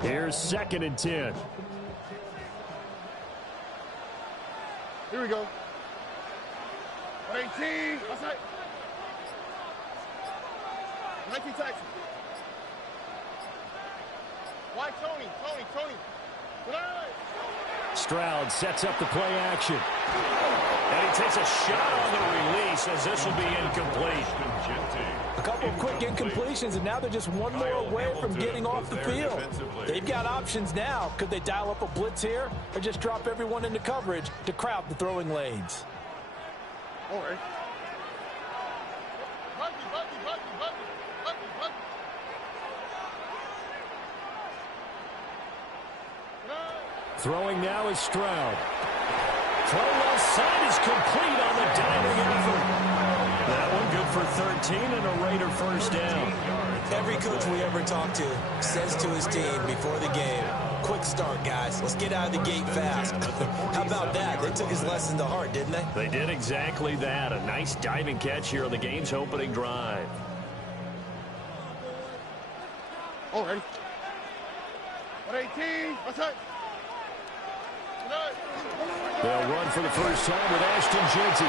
Here's 2nd and 10. Here we go. 18. Outside. 19 taxi. Why Tony? Stroud sets up the play action. And he takes a shot on the release as this will be incomplete. A couple of quick incompletions, and now they're just one more away from getting off the field. They've got options now. Could they dial up a blitz here or just drop everyone into coverage to crowd the throwing lanes? All right. Throwing now is Stroud. Throw left side is complete on the diving effort. That one good for 13 and a Raider first down. Every coach we ever talk to says to his team before the game, quick start, guys. Let's get out of the gate fast. How about that? They took his lesson to heart, didn't they? They did exactly that. A nice diving catch here on the game's opening drive. All right. 118. What's that? They'll run for the first time with Ashton Jeanty.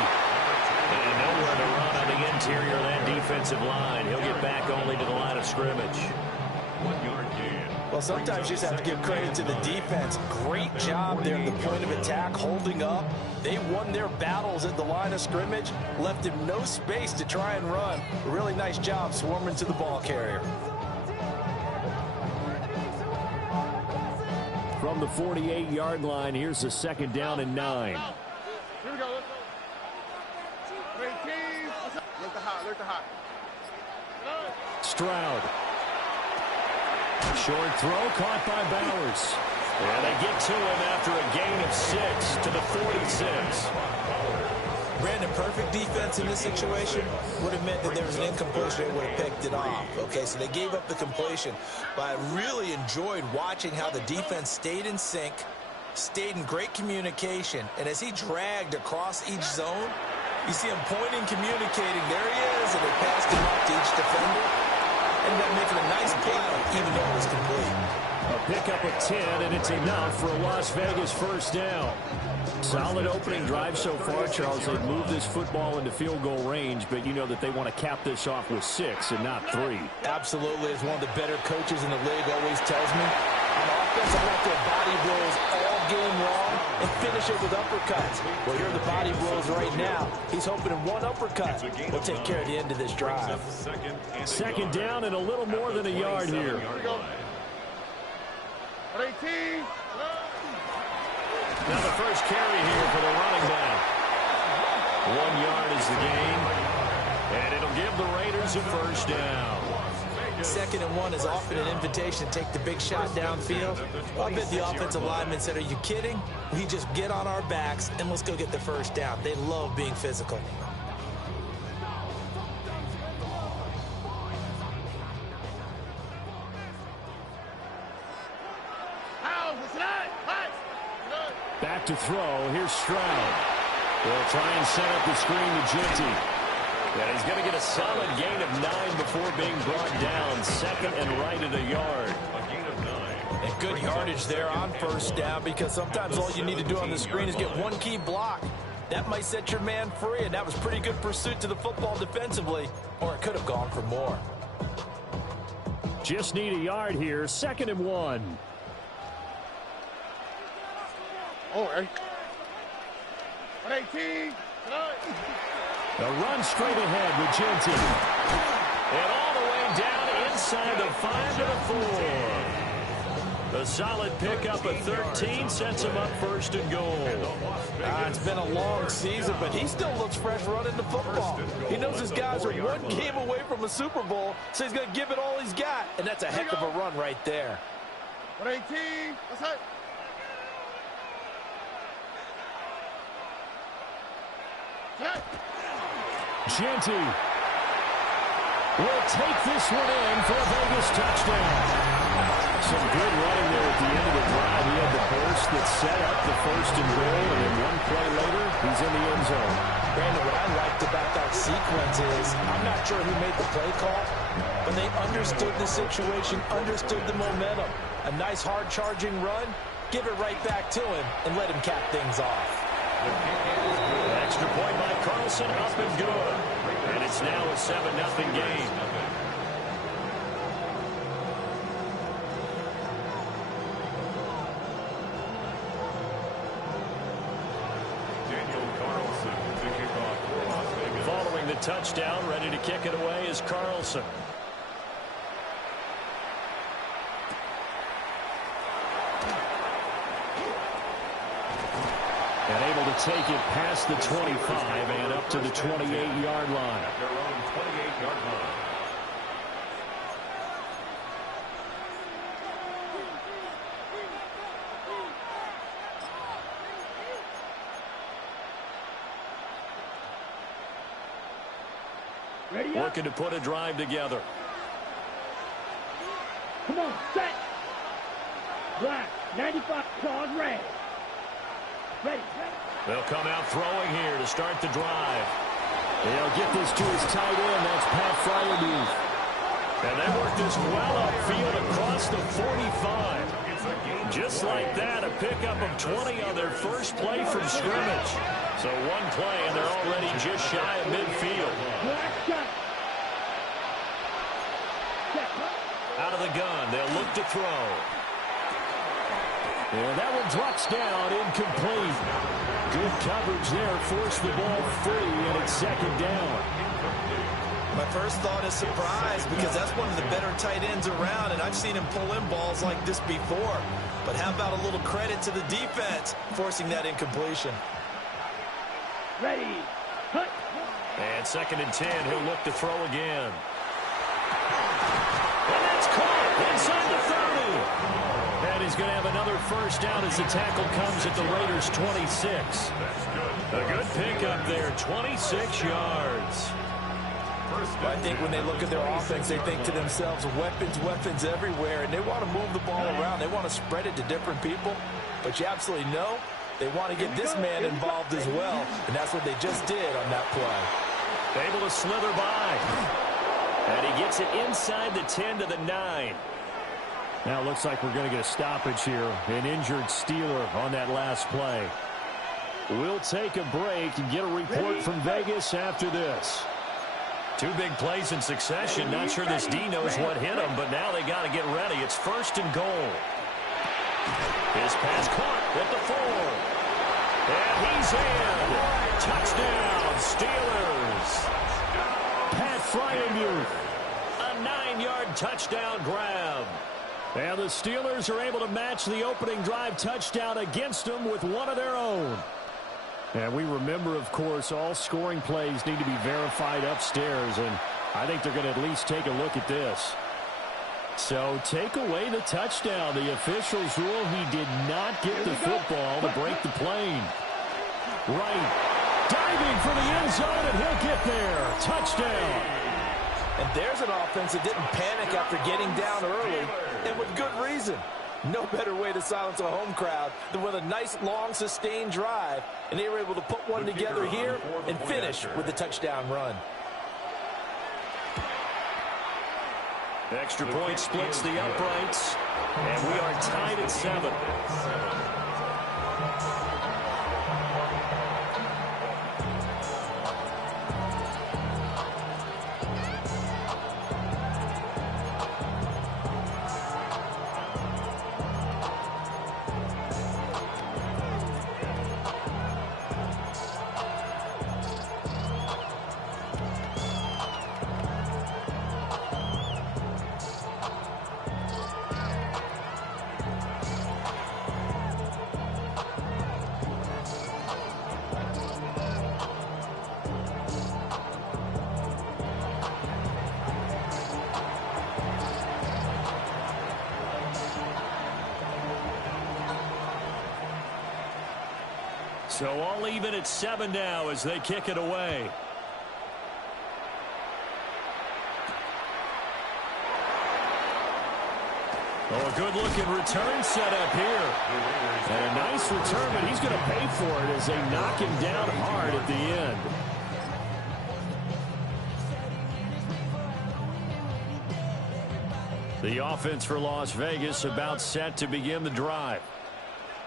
And nowhere to run on the interior of that defensive line. He'll get back only to the line of scrimmage. 1 yard gain. Well, sometimes you just have to give credit to the defense. Great job there at the point of attack, holding up. They won their battles at the line of scrimmage, left him no space to try and run. A really nice job swarming to the ball carrier. From the 48-yard line, here's the 2nd down and 9. Here we go. Let's go. 18. Alert the hot. Stroud. Short throw caught by Bowers. And they get to him after a gain of 6 to the 46. Brandon, perfect defense in this situation would have meant that there was an incompletion. They would have picked it off. Okay, so they gave up the completion. But I really enjoyed watching how the defense stayed in sync, stayed in great communication. And as he dragged across each zone, you see him pointing, communicating. There he is, and they passed him up to each defender. Ended up making a nice play, even though it was complete. A pickup of 10, and it's enough for a Las Vegas first down. Solid opening drive so far, Charles. They've moved this football into field goal range, but you know that they want to cap this off with 6 and not 3. Absolutely. As one of the better coaches in the league always tells me, on offense, I want their body blows all game long and finish it with uppercuts. Well, here are the body blows right now. He's hoping in one uppercut will take care of the end of this drive. 2nd down and a little more than a yard here. 18. Now the first carry here for the running back. 1 yard is the gain, and it'll give the Raiders a first down. 2nd and 1 is often an invitation to take the big shot downfield. I bet the offensive lineman said, are you kidding? We just get on our backs and let's go get the first down. They love being physical. Back to throw. Here's Stroud. They'll try and set up the screen to Jeanty. And he's going to get a solid gain of 9 before being brought down. 2nd and right at a yard. A gain of 9. And good yardage there on first down, because sometimes all you need to do on the screen is get one key block. That might set your man free, and that was pretty good pursuit to the football defensively, or it could have gone for more. Just need a yard here. 2nd and 1. All right. 118. A run straight ahead with Jeanty. And all the way down inside the 5 to the 4. A solid pickup of 13 sets him up 1st and goal. It's been a long season, but he still looks fresh running the football. He knows his guys are one game away from a Super Bowl, so he's going to give it all he's got. And that's a heck of a run right there. 118. Let's hit. Jeanty will take this one in for a Vegas touchdown. Some good running there at the end of the drive. He had the burst that set up the 1st and goal, and then one play later, he's in the end zone. Brandon, what I liked about that sequence is I'm not sure who made the play call, but they understood the situation, understood the momentum. A nice hard charging run, give it right back to him and let him cap things off. Extra point by Carlson, up and good. And it's now a 7-0 game. Following the touchdown, ready to kick it away is Carlson. And able to take it past the 25 and up to the 28-yard line. Their own 28-yard line. Looking to put a drive together. Come on, set. Black, 95, claws red. Ready. They'll come out throwing here to start the drive. They'll get this to his tight end. That's Pat Fryermuth. And they work this well upfield across the 45. Just like that, a pickup of 20 on their first play from scrimmage. So one play, and they're already just shy of midfield. Out of the gun, they'll look to throw. And that one drops down, incomplete. Good coverage there, forced the ball free, and it's second down. My first thought is surprise, because that's one of the better tight ends around, and I've seen him pull in balls like this before. But how about a little credit to the defense forcing that incompletion? Ready. Hut. And second and 10, he'll look to throw again. And that's caught inside the 30. And he's going to have another first down as the tackle comes at the Raiders' 26. A good pickup there, 26 yards. I think when they look at their offense, they think to themselves, weapons everywhere, and they want to move the ball around. They want to spread it to different people, but you absolutely know they want to get this man involved as well, and that's what they just did on that play. Able to slither by. And he gets it inside the 10 to the 9. Now it looks like we're going to get a stoppage here. An injured Steeler on that last play. We'll take a break and get a report from Vegas after this. Two big plays in succession. Not sure this D knows what hit him, but now they got to get ready. It's first and goal. His pass caught at the 4. And he's in. Touchdown, Steelers. Pat Fryermuth. A 9-yard touchdown grab. And the Steelers are able to match the opening drive touchdown against them with one of their own. And we remember, of course, all scoring plays need to be verified upstairs, and I think they're going to at least take a look at this. So take away the touchdown. The officials rule he did not get the football to break the plane. Right. Diving for the end zone, and he'll get there. Touchdown. And there's an offense that didn't panic after getting down early, and with good reason. No better way to silence a home crowd than with a nice, long, sustained drive. And they were able to put one together here and finish with the touchdown run. Extra point splits the uprights, and we are tied at 7. So all even at 7 now as they kick it away. Oh, a good-looking return set up here. And a nice return, but he's going to pay for it as they knock him down hard at the end. The offense for Las Vegas about set to begin the drive.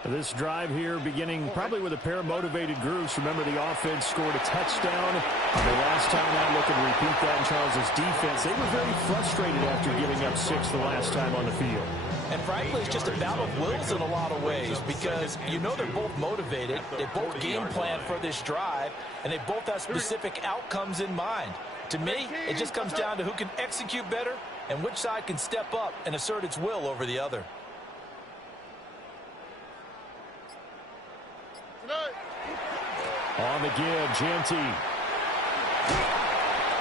This drive here beginning probably with a pair of motivated groups. Remember, the offense scored a touchdown. The last time out, looking to repeat that in Charles' defense. They were very frustrated after giving up 6 the last time on the field. And frankly, it's just a battle of wills in a lot of ways because you know they're both motivated. They both game plan for this drive, and they both have specific outcomes in mind. To me, it just comes down to who can execute better and which side can step up and assert its will over the other. On the give, Genty.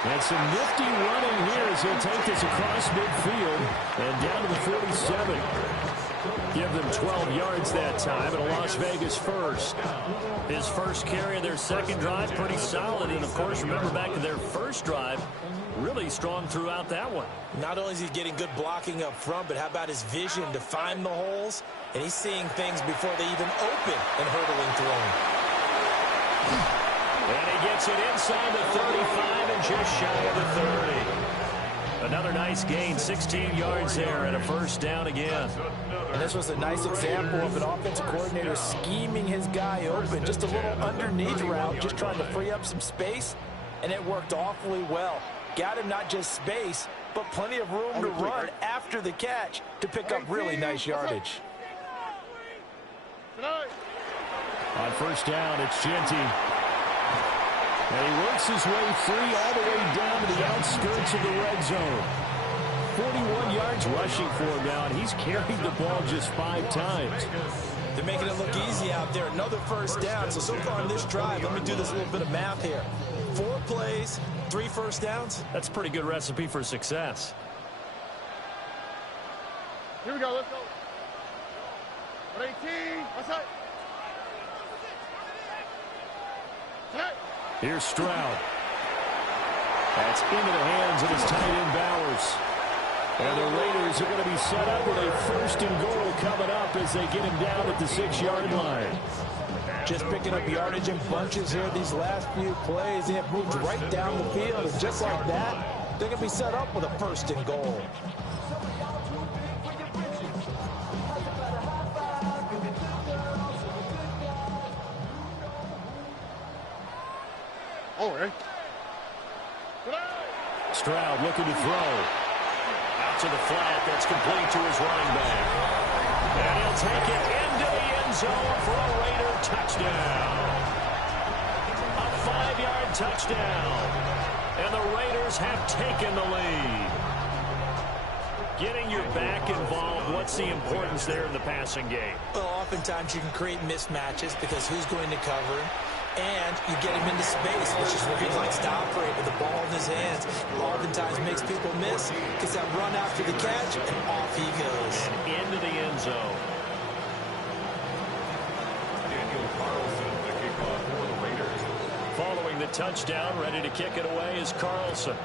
And some nifty running here as he'll take this across midfield and down to the 47. Give them 12 yards that time, and a Las Vegas first. His first carry of their second drive, pretty solid. And, of course, remember back to their first drive, really strong throughout that one. Not only is he getting good blocking up front, but how about his vision to find the holes? And he's seeing things before they even open and hurdling through them. And he gets it inside the 35 and just shy of the 30. Another nice gain, 16 yards there and a first down again. And this was a nice example of an offensive coordinator scheming his guy open. Just a little underneath route, just trying to free up some space, and it worked awfully well. Got him not just space, but plenty of room to run after the catch to pick up really nice yardage. On first down, it's Genty. And he works his way free all the way down to the outskirts of the red zone. 41 yards rushing for him now, and he's carried the ball just 5 times. They're making it look easy out there. Another first down. So far on this drive, let me do this little bit of math here. 4 plays, 3 first downs. That's a pretty good recipe for success. Here we go. Let's go. 18. What's that? Here's Stroud. That's into the hands of his tight end Bowers. And the Raiders are going to be set up with a first and goal coming up as they get him down at the 6-yard line. Just picking up yardage in bunches here these last few plays. They have moved right down the field. And just like that, they're going to be set up with a first and goal. Stroud looking to throw. Out to the flat. That's complete to his running back. And he'll take it into the end zone for a Raider touchdown. A 5-yard touchdown. And the Raiders have taken the lead. Getting your back involved, what's the importance there in the passing game? Well, oftentimes you can create mismatches because who's going to cover him? And you get him into space, which is where he likes to operate with the ball in his hands. Oftentimes makes people miss, gets that run after the catch, and off he goes. And into the end zone. Following the touchdown, ready to kick it away is Carlson.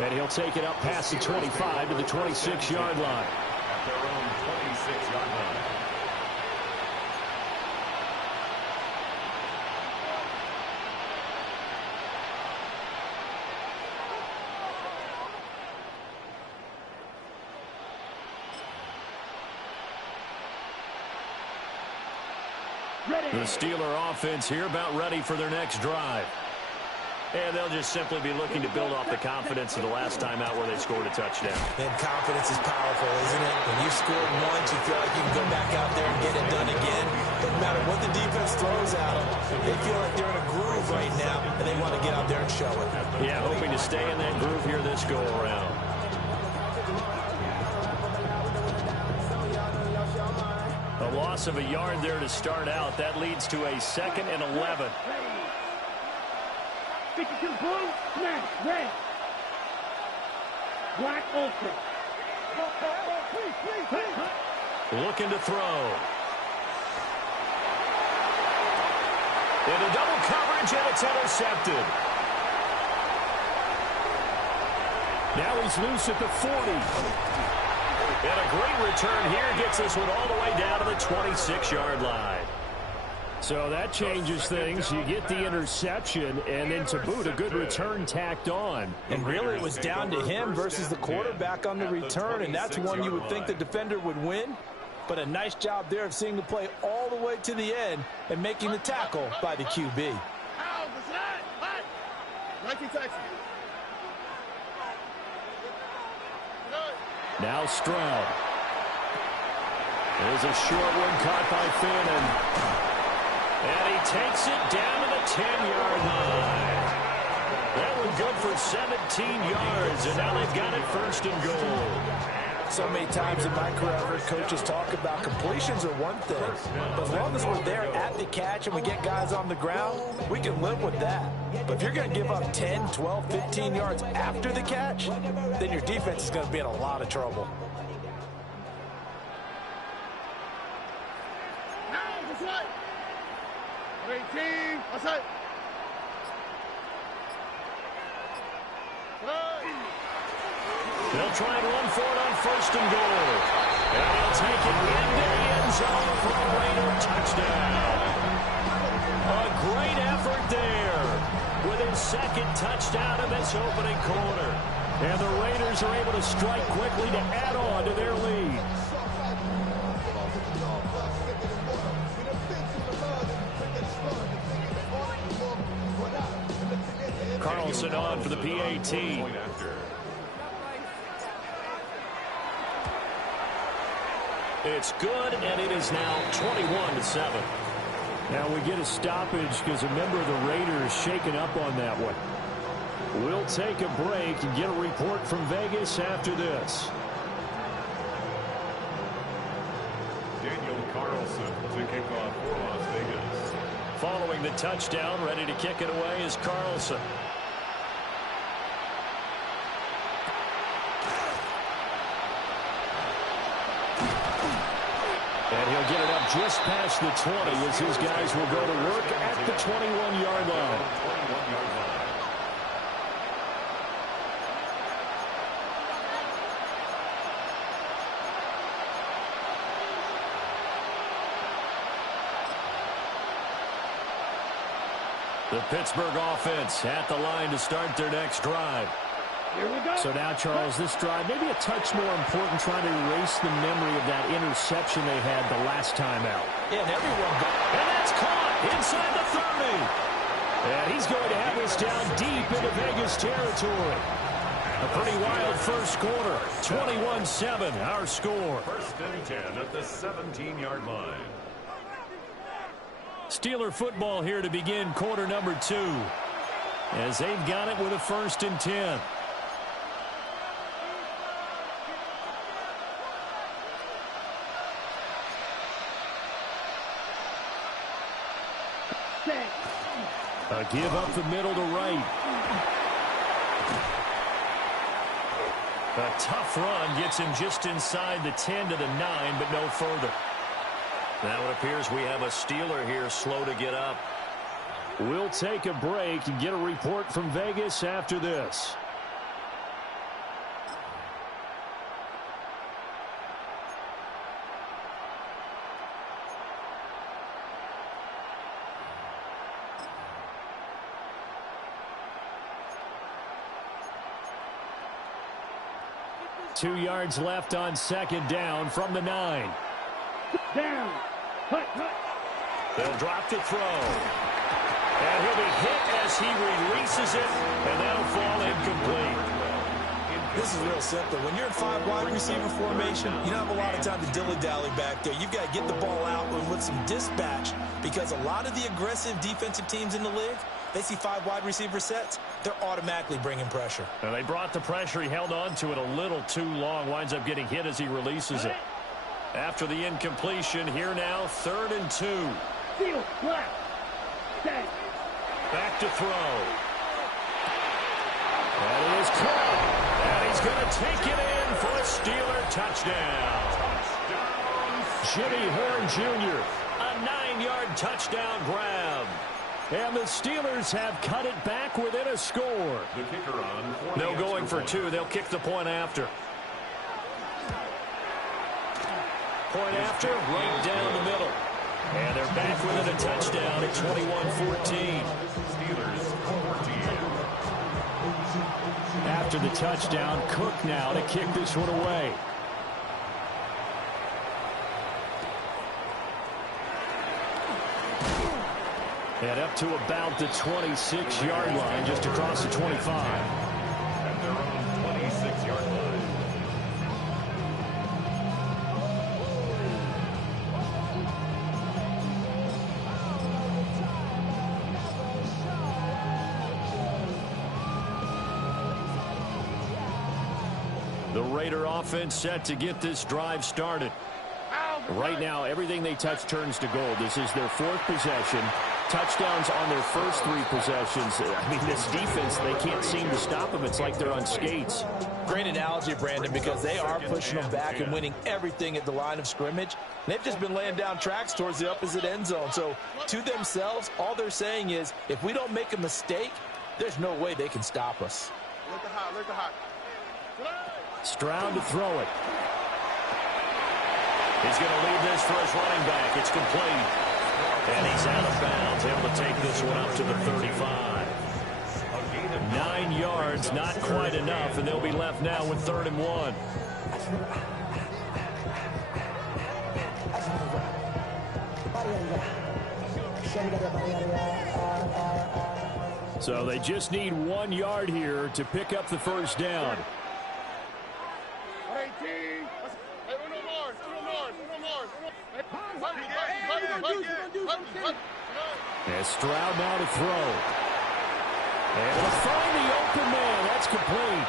And he'll take it up past the 25 to the 26-yard line. At their own 26-yard line. The Steeler offense here about ready for their next drive. And they'll just simply be looking to build off the confidence of the last time out where they scored a touchdown. And confidence is powerful, isn't it? When you've scored once, you feel like you can go back out there and get it done again. Doesn't matter what the defense throws at them. They feel like they're in a groove right now, and they want to get out there and show it. Yeah, hoping to stay in that groove here this go-around. A loss of a yard there to start out. That leads to a 2nd and 11. 52 blue, smash, red. Black ultra. Looking to throw. Into double coverage, and it's intercepted. Now he's loose at the 40. And a great return here gets this one all the way down to the 26-yard line. So that changes things. You get the interception, and then to boot, a good return tacked on. And really, it was down to him versus the quarterback on the return, and that's one you would think the defender would win. But a nice job there of seeing the play all the way to the end and making the tackle by the QB. Now Stroud. There's a short one caught by Fannin. And he takes it down to the 10-yard line. That one good for 17 yards, and now they've got it first and goal. So many times in my career, I've heard coaches talk about completions are one thing, but as long as we're there at the catch and we get guys on the ground, we can live with that. But if you're going to give up 10, 12, 15 yards after the catch, then your defense is going to be in a lot of trouble. They'll try and run for it on first and goal. And he'll take it into the end zone for a Raider touchdown. A great effort there with his second touchdown of this opening quarter. And the Raiders are able to strike quickly to add on to their lead. Carlson on for the PAT. It's good, and it is now 21-7. Now we get a stoppage because a member of the Raiders shaken up on that one. We'll take a break and get a report from Vegas after this. Daniel Carlson to kick off for Las Vegas. Following the touchdown, ready to kick it away is Carlson. And he'll get it up just past the 20 as his guys will go to work at the 21-yard line. The Pittsburgh offense at the line to start their next drive. Here we go. So now, Charles, this drive maybe a touch more important, trying to erase the memory of that interception they had the last time out. Yeah, and everyone. And that's caught inside the 30. And he's going to have this down deep into Vegas territory. A pretty wild first quarter. 21-7, our score. First and 10 at the 17-yard line. Steeler football here to begin quarter number 2. As they've got it with a first and 10. A give up the middle to right. A tough run gets him just inside the 10 to the 9, but no further. Now it appears we have a Steeler here slow to get up. We'll take a break and get a report from Vegas after this. Two yards left on second down from the 9. Down. Hut, hut. They'll drop to throw. And he'll be hit as he releases it, and that'll fall incomplete. This is real simple. When you're in 5 wide receiver formation, you don't have a lot of time to dilly-dally back there. You've got to get the ball out with some dispatch, because a lot of the aggressive defensive teams in the league, they see 5 wide receiver sets, they're automatically bringing pressure. And they brought the pressure. He held on to it a little too long. Winds up getting hit as he releases it. After the incompletion, here now, 3rd and 2. Field, black. Set. Back to throw. And it is caught. And he's going to take it in for a Steeler touchdown. Jimmy Horn Jr., a 9-yard touchdown grab. And the Steelers have cut it back within a score. The kicker on. No going for two. They'll kick the point after. Point after, right down the middle. And they're back within a touchdown at 21-14. Steelers 14. After the touchdown, Cook now to kick this one away. And up to about the 26-yard line, just across the 25. At their own 26-yard line. The Raider offense set to get this drive started. Right now, everything they touch turns to gold. This is their fourth possession. Touchdowns on their first three possessions. I mean, this defense, they can't seem to stop them. It's like they're on skates. Great analogy, Brandon, because they are pushing them back and winning everything at the line of scrimmage. They've just been laying down tracks towards the opposite end zone. So to themselves, all they're saying is, if we don't make a mistake, there's no way they can stop us. Look the hot, look the hot. Stroud to throw it. He's going to leave this for his running back. It's complete. And he's out of bounds, able to take this one up to the 35. 9 yards, not quite enough, and they'll be left now with 3rd and 1. So they just need 1 yard here to pick up the first down. And Stroud now to throw. And to find the open man. That's complete.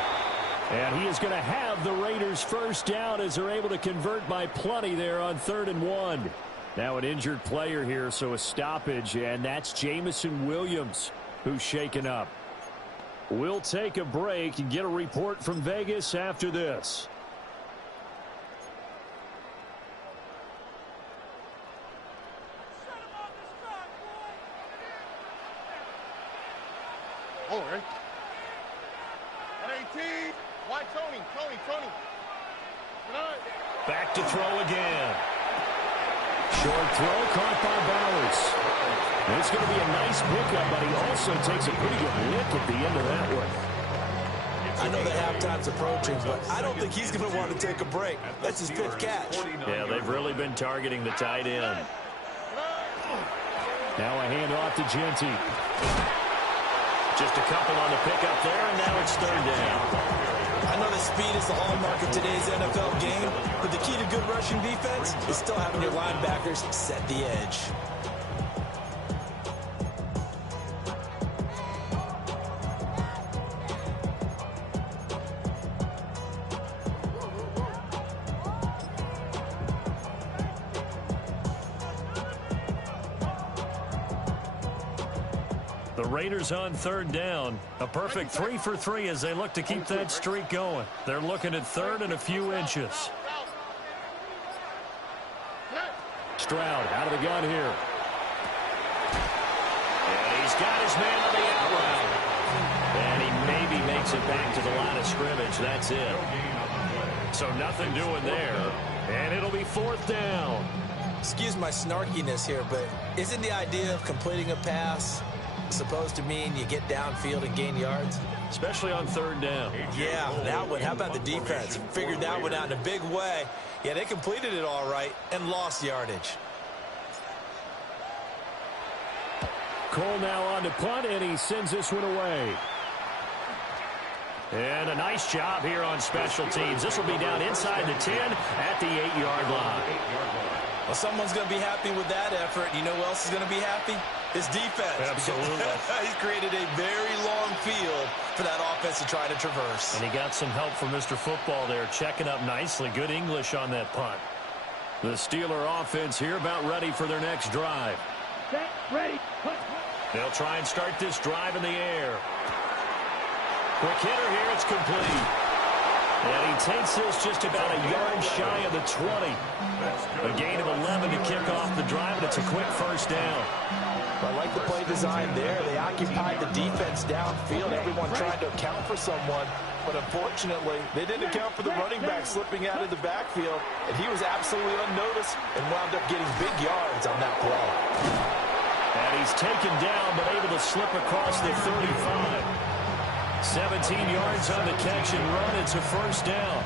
And he is going to have the Raiders first down as they're able to convert by plenty there on 3rd and 1. Now an injured player here, so a stoppage, and that's Jameson Williams who's shaken up. We'll take a break and get a report from Vegas after this. Oh, right. At 18. Why Tony? Back to throw again. Short throw caught by Bowers. And it's going to be a nice pickup, but he also takes a pretty good lick at the end of that one. I know that halftime's approaching, but I don't think he's going to want to take a break. That's his 5th catch. Yeah, they've really been targeting the tight end. Now a handoff to Genty. Just a couple on the pickup there, and now it's 3rd down. I know that speed is the hallmark of today's NFL game, but the key to good rushing defense is still having your linebackers set the edge. The Raiders on 3rd down. A perfect 3 for 3 as they look to keep that streak going. They're looking at 3rd and a few inches. Stroud out of the gun here. And he's got his man on the out route. And he maybe makes it back to the line of scrimmage. That's it. So nothing doing there. And it'll be 4th down. Excuse my snarkiness here, but isn't the idea of completing a pass supposed to mean you get downfield and gain yards? Especially on 3rd down. Yeah, that one. How about the defense? Figured that one out in a big way. Yeah, they completed it all right and lost yardage. Cole now on to punt, and he sends this one away. And a nice job here on special teams. This will be down inside the 10 at the 8-yard line. Well, someone's going to be happy with that effort. You know who else is going to be happy? His defense. Absolutely. He's created a very long field for that offense to try to traverse. And he got some help from Mr. Football there, checking up nicely. Good English on that punt. The Steeler offense here about ready for their next drive. Set, ready, punt. They'll try and start this drive in the air. Quick hitter here, it's complete. And he takes this just about a yard shy of the 20. A gain of 11 to kick off the drive, and it's a quick first down. I like the play design there. They occupied the defense downfield, everyone trying to account for someone. But unfortunately, they didn't account for the running back slipping out of the backfield, and he was absolutely unnoticed and wound up getting big yards on that play. And he's taken down, but able to slip across the 35. 17 yards on the catch and run. It's a first down.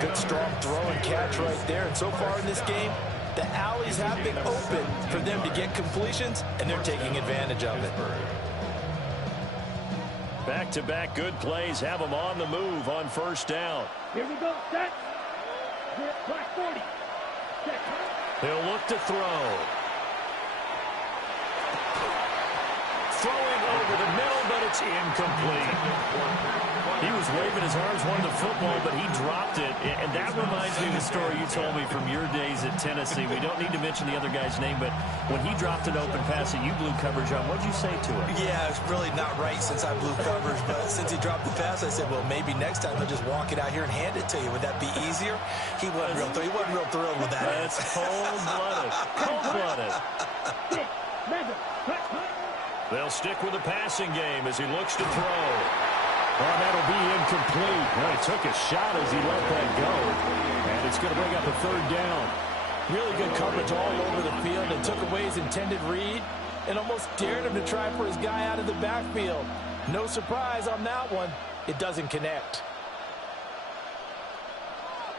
Good, strong throw and catch right there. And so far in this game, the alleys have been open for them to get completions, and they're taking advantage of it. Back-to-back good plays have them on the move on first down. Here we go. Set. Clock 40. Set. He'll look to throw. Throwing over the middle, but it's incomplete. He was waving his arms, wanting the football, but he dropped it. And that reminds me of the story you told me from your days at Tennessee. We don't need to mention the other guy's name, but when he dropped an open pass that you blew coverage on, what'd you say to him? Yeah, it's really not right since I blew coverage, but since he dropped the pass, I said, well, maybe next time he'll just walk it out here and hand it to you. Would that be easier? He wasn't real thrilled with that. That's cold-blooded. Cold-blooded. They'll stick with the passing game as he looks to throw. Oh, that'll be incomplete. Well, he took a shot as he let that go. And it's going to bring up a third down. Really good coverage all over the field. It took away his intended read and almost dared him to try for his guy out of the backfield. No surprise on that one. It doesn't connect.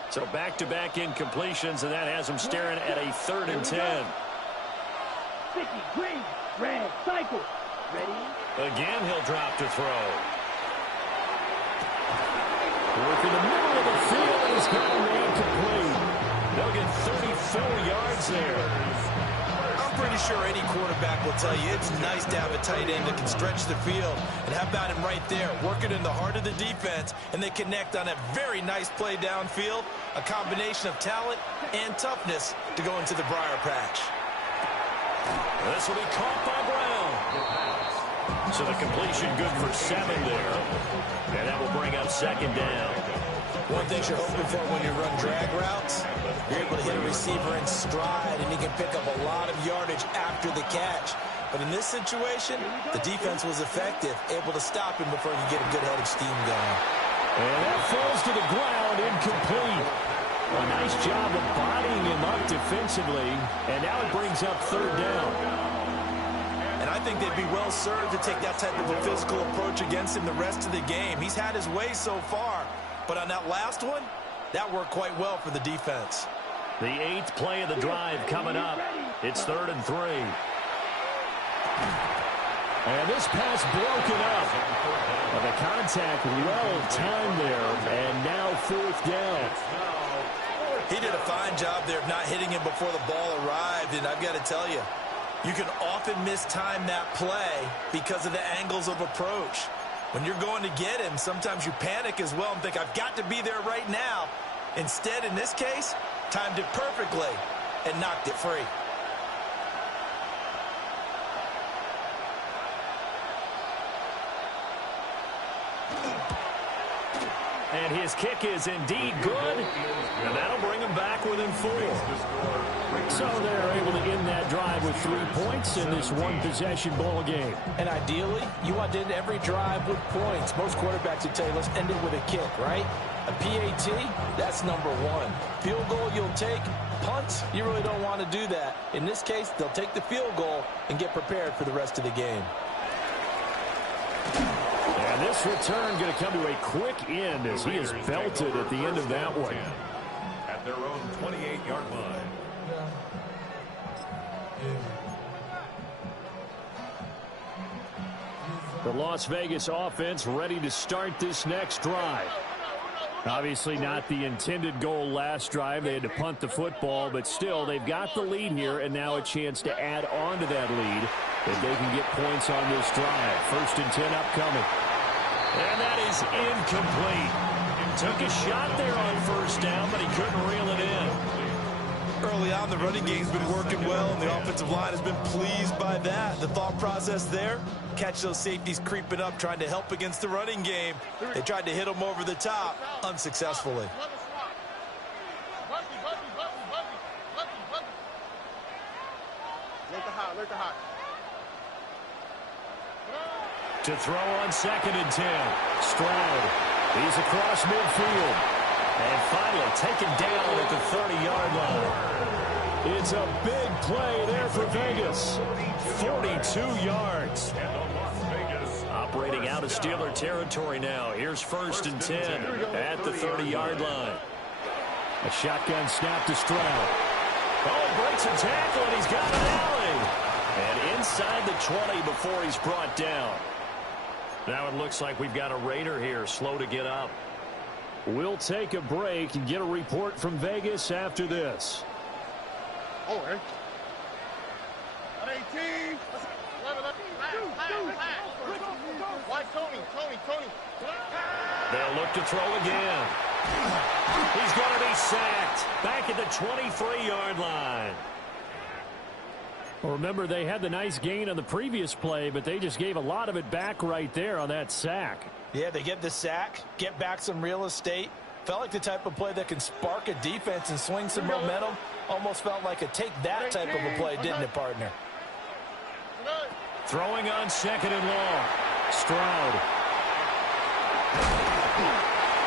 So back-to-back incompletions, and that has him staring at a 3rd and 10. 50, green, red, cycle. Ready? Again, he'll drop to throw. Work in the middle of the field, and he's got him incomplete. They'll get 34 yards there. I'm pretty sure any quarterback will tell you it's nice to have a tight end that can stretch the field. And how about him right there, working in the heart of the defense, and they connect on a very nice play downfield, a combination of talent and toughness to go into the briar patch. This will be caught by Brown. So the completion good for 7 there. And that will bring up 2nd down. One thing you're hoping for when you run drag routes, you're able to hit a receiver in stride, and he can pick up a lot of yardage after the catch. But in this situation, the defense was effective, able to stop him before he could get a good head of steam going. And that falls to the ground, incomplete. A nice job of bodying him up defensively, and now it brings up 3rd down. And I think they'd be well served to take that type of a physical approach against him the rest of the game. He's had his way so far, but on that last one, that worked quite well for the defense. The 8th play of the drive coming up. It's 3rd and 3. And this pass broken up. Well, the contact well timed there, and now 4th down. He did a fine job there of not hitting him before the ball arrived, and I've got to tell you, you can often mistime that play because of the angles of approach. When you're going to get him, sometimes you panic as well and think, I've got to be there right now. Instead, in this case, timed it perfectly and knocked it free. And his kick is indeed good, and that'll bring him back within 4. So they're able to end that drive with 3 points in this one-possession ball game. And ideally, you want to end every drive with points. Most quarterbacks would tell you, let's end it with a kick, right? A PAT, that's number 1. Field goal you'll take. Punts, you really don't want to do that. In this case, they'll take the field goal and get prepared for the rest of the game. And this return going to come to a quick end as he is belted at the end of that one. At their own 28-yard line. The Las Vegas offense ready to start this next drive. Obviously not the intended goal last drive. They had to punt the football, but still they've got the lead here, and now a chance to add on to that lead if they can get points on this drive. 1st and 10 upcoming. And that is incomplete. Took a shot there on 1st down, but he couldn't reel it in. Early early on, the running game's been working well, and the offensive line has been pleased by that. The thought process there, catch those safeties creeping up, trying to help against the running game. They tried to hit them over the top, unsuccessfully. To throw on 2nd and 10. Stroud. He's across midfield. And finally taken down at the 30-yard line. It's a big play there for Vegas. 42 yards. Operating out of Steeler territory now. Here's 1st and 10 at the 30-yard line. A shotgun snap to Stroud. Oh, breaks a tackle, and he's got an alley. And inside the 20 before he's brought down. Now it looks like we've got a Raider here, slow to get up. We'll take a break and get a report from Vegas after this. Oh, hey. 18. Watch Tony. They'll look to throw again. He's going to be sacked. Back at the 23-yard line. Well, remember, they had the nice gain on the previous play, but they just gave a lot of it back right there on that sack. Yeah, they get the sack, get back some real estate. Felt like the type of play that can spark a defense and swing some momentum. Almost felt like a take that type of a play, didn't it, partner? Throwing on 2nd and long. Stroud.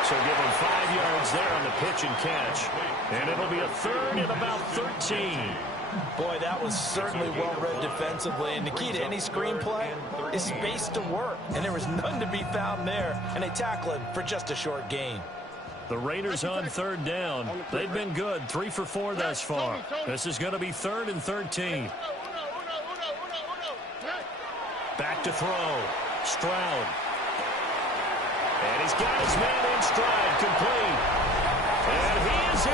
So give him 5 yards there on the pitch and catch. And it'll be a 3rd and about 13. Boy, that was certainly well-read defensively. And the key to any screenplay is space to work. And there was none to be found there. And they tackle him for just a short gain. The Raiders on 3rd down. They've been good, 3 for 4 thus far. This is going to be 3rd and 13. Back to throw. Stroud. And he's got his man in stride, complete. And he is in.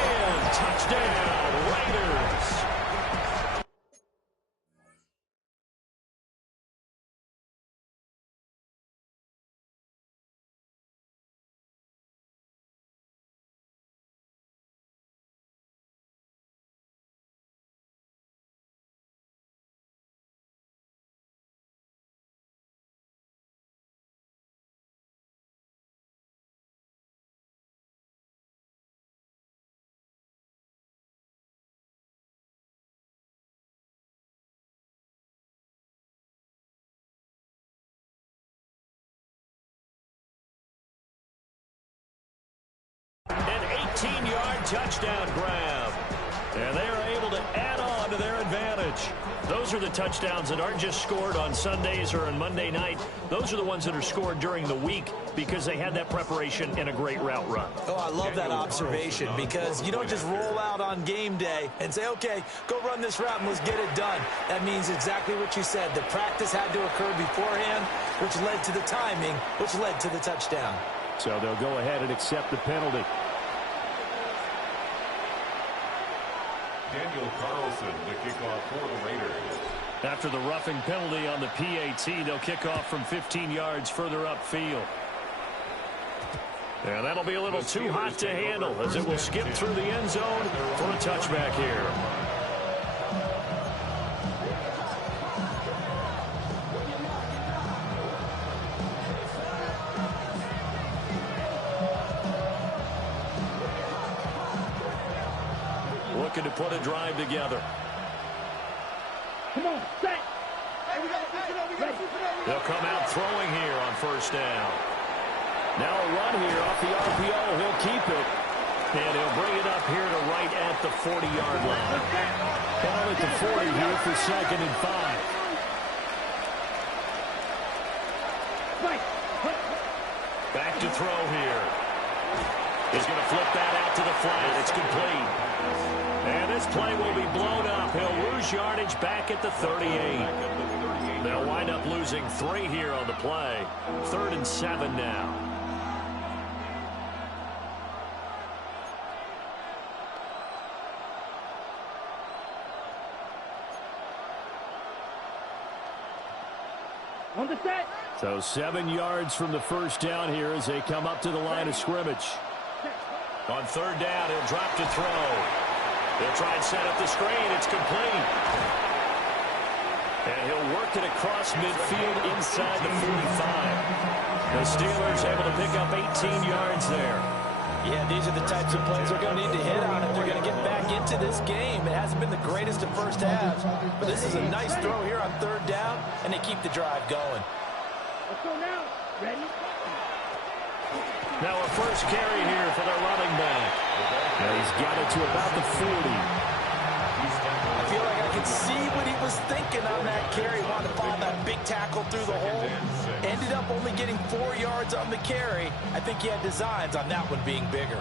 Touchdown, Raiders. An 18-yard touchdown grab. And they are able to add on to their advantage. Those are the touchdowns that aren't just scored on Sundays or on Monday night. Those are the ones that are scored during the week because they had that preparation and a great route run. Oh, I love that observation because you don't just roll out on game day and say, okay, go run this route and let's get it done. That means exactly what you said. The practice had to occur beforehand, which led to the timing, which led to the touchdown. So they'll go ahead and accept the penalty. Daniel Carlson, the kickoff for the Raiders. After the roughing penalty on the PAT, they'll kick off from 15 yards further upfield. And that'll be a little too hot to handle as it will skip through the end zone for a touchback here. Looking to put a drive together. Come on, set. They'll come out throwing here on 1st down. Now a run here off the RPO. He'll keep it. And he'll bring it up here to right at the 40-yard line. Ball at the 40 here for 2nd and 5. Back to throw here. He's going to flip that out to the flat. It's complete. And this play will be blown up. He'll lose yardage back at the 38. They'll wind up losing 3 here on the play. 3rd and 7 now. On the set. So 7 yards from the 1st down here as they come up to the line of scrimmage. On 3rd down, he'll drop to throw. They'll try and set up the screen. It's complete. And he'll work it across midfield inside the 45. The Steelers able to pick up 18 yards there. Yeah, these are the types of plays they're going to need to hit on if they're going to get back into this game. It hasn't been the greatest of first halves, but this is a nice throw here on third down, and they keep the drive going. Let's go now. Ready? Now a first carry here for the running back. And he's got it to about the 40. I feel like I can see what he was thinking on that carry. Wanted to find that big tackle through the hole. Ended up only getting 4 yards on the carry. I think he had designs on that one being bigger.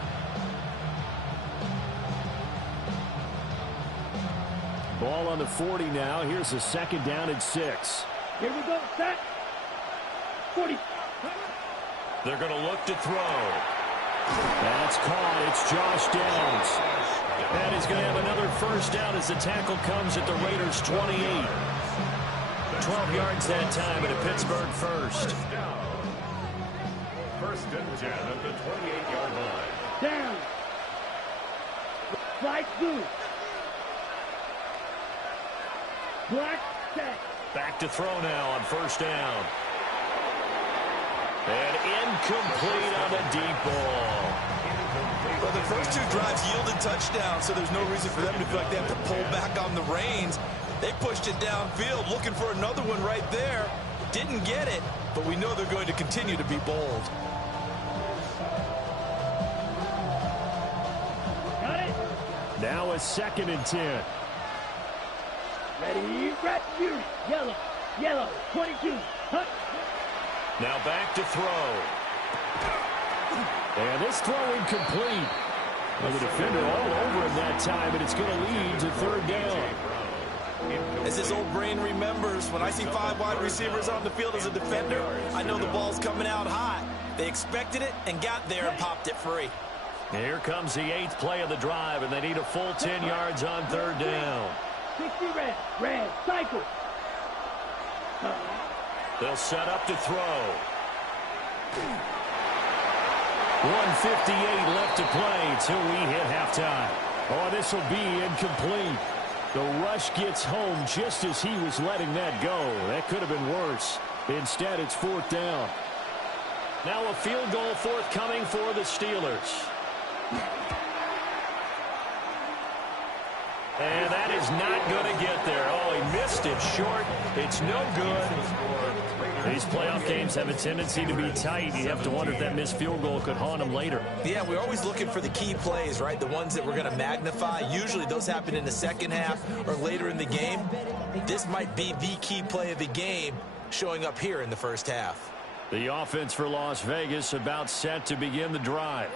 Ball on the 40 now. Here's a second down and 6. Here we go. Set. 40. They're going to look to throw. That's caught. It's Josh Downs. And he's going to have another first down as the tackle comes at the Raiders' 28. 12 yards that time at a Pittsburgh first. First and 10 at the 28-yard line. Down. Slide through. Black set. Back to throw now on first down. And incomplete on the deep ball. Well, the first 2 drives yielded touchdowns, so there's no reason for them to feel like they have to pull back on the reins. They pushed it downfield, looking for another one right there. Didn't get it, but we know they're going to continue to be bold. Got it. Now a second and 10. Ready, red, fury, yellow, yellow, 22, hut. Now back to throw. And this throw incomplete. Well, the defender all over him that time, and it's going to lead to third down. As his old brain remembers, when I see 5 wide receivers on the field as a defender, I know the ball's coming out hot. They expected it and got there and popped it free. Here comes the 8th play of the drive, and they need a full 10 yards on third down. 60 red, cycle. They'll set up to throw. 1:58 left to play till we hit halftime. Oh, this will be incomplete. The rush gets home just as he was letting that go. That could have been worse. Instead, it's fourth down. Now a field goal forthcoming for the Steelers. And that is not going to get there. Oh, he missed it short. It's no good. These playoff games have a tendency to be tight. You have to wonder if that missed field goal could haunt him later. Yeah, we're always looking for the key plays, right? The ones that we're going to magnify. Usually those happen in the second half or later in the game. This might be the key play of the game showing up here in the first half. The offense for Las Vegas about set to begin the drive.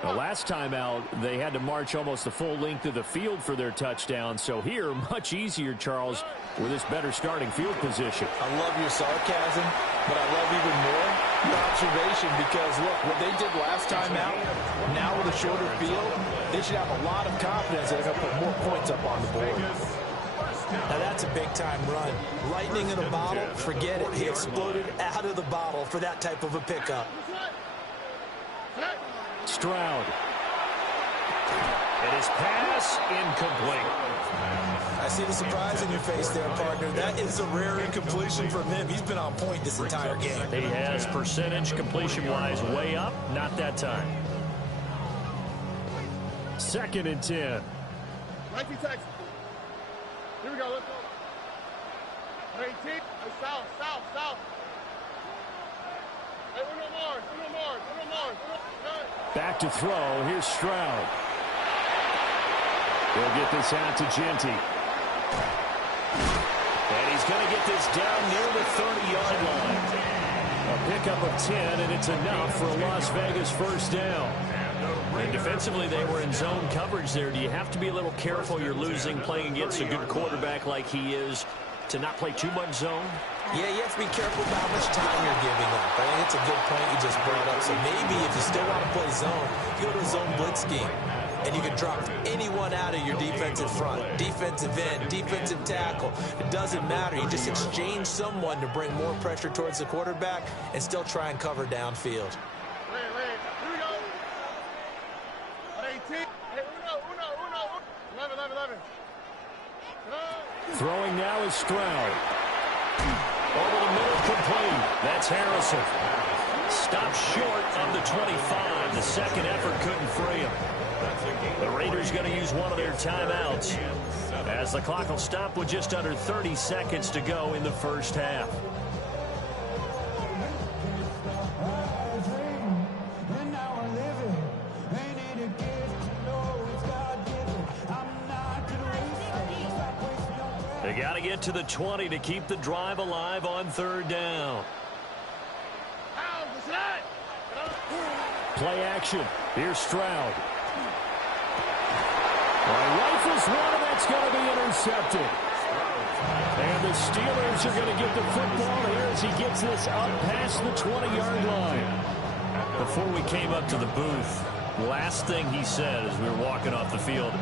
The last time out, they had to march almost the full length of the field for their touchdown. So here, much easier, Charles, with this better starting field position. I love your sarcasm, but I love even more your observation because, look, what they did last time out, now with a shorter field, they should have a lot of confidence that they're going to put more points up on the board. Now that's a big-time run. Lightning in a bottle, forget it. He exploded out of the bottle for that type of a pickup. Stroud. And his pass incomplete. I see the surprise in your face there, partner. That is a rare incompletion from him. He's been on point this entire game. He has percentage completion-wise way up. Not that time. Second and 10. Mikey Texas. Here we go. Let's go. 18. Hey, south. Hey, Uno Mars. Back to throw. Here's Stroud. He'll get this out to Genty. And he's going to get this down near the 30-yard line. A pickup of 10, and it's enough for a Las Vegas first down. And defensively, they were in zone coverage there. Do you have to be a little careful? You're losing playing against a good quarterback like he is to not play too much zone? Yeah, you have to be careful about how much time you're giving up. I think it's a good point you just brought up. So maybe if you still want to play zone, you go to a zone blitz scheme. And you can drop anyone out of your defensive front, defensive end, defensive tackle. It doesn't matter. You just exchange someone to bring more pressure towards the quarterback and still try and cover downfield. Wait. Here we go. 18. Hey, Uno. Throwing now is Stroud. Over the middle, complete. That's Harrison. Stopped short of the 25. The second effort couldn't free him. The Raiders going to use one of their timeouts as the clock will stop with just under 30 seconds to go in the first half. They got to get to the 20 to keep the drive alive on third down. Play action. Here's Stroud. Rifles one, and that's going to be intercepted. And the Steelers are going to get the football here as he gets this up past the 20-yard line. Before we came up to the booth, last thing he said as we were walking off the field,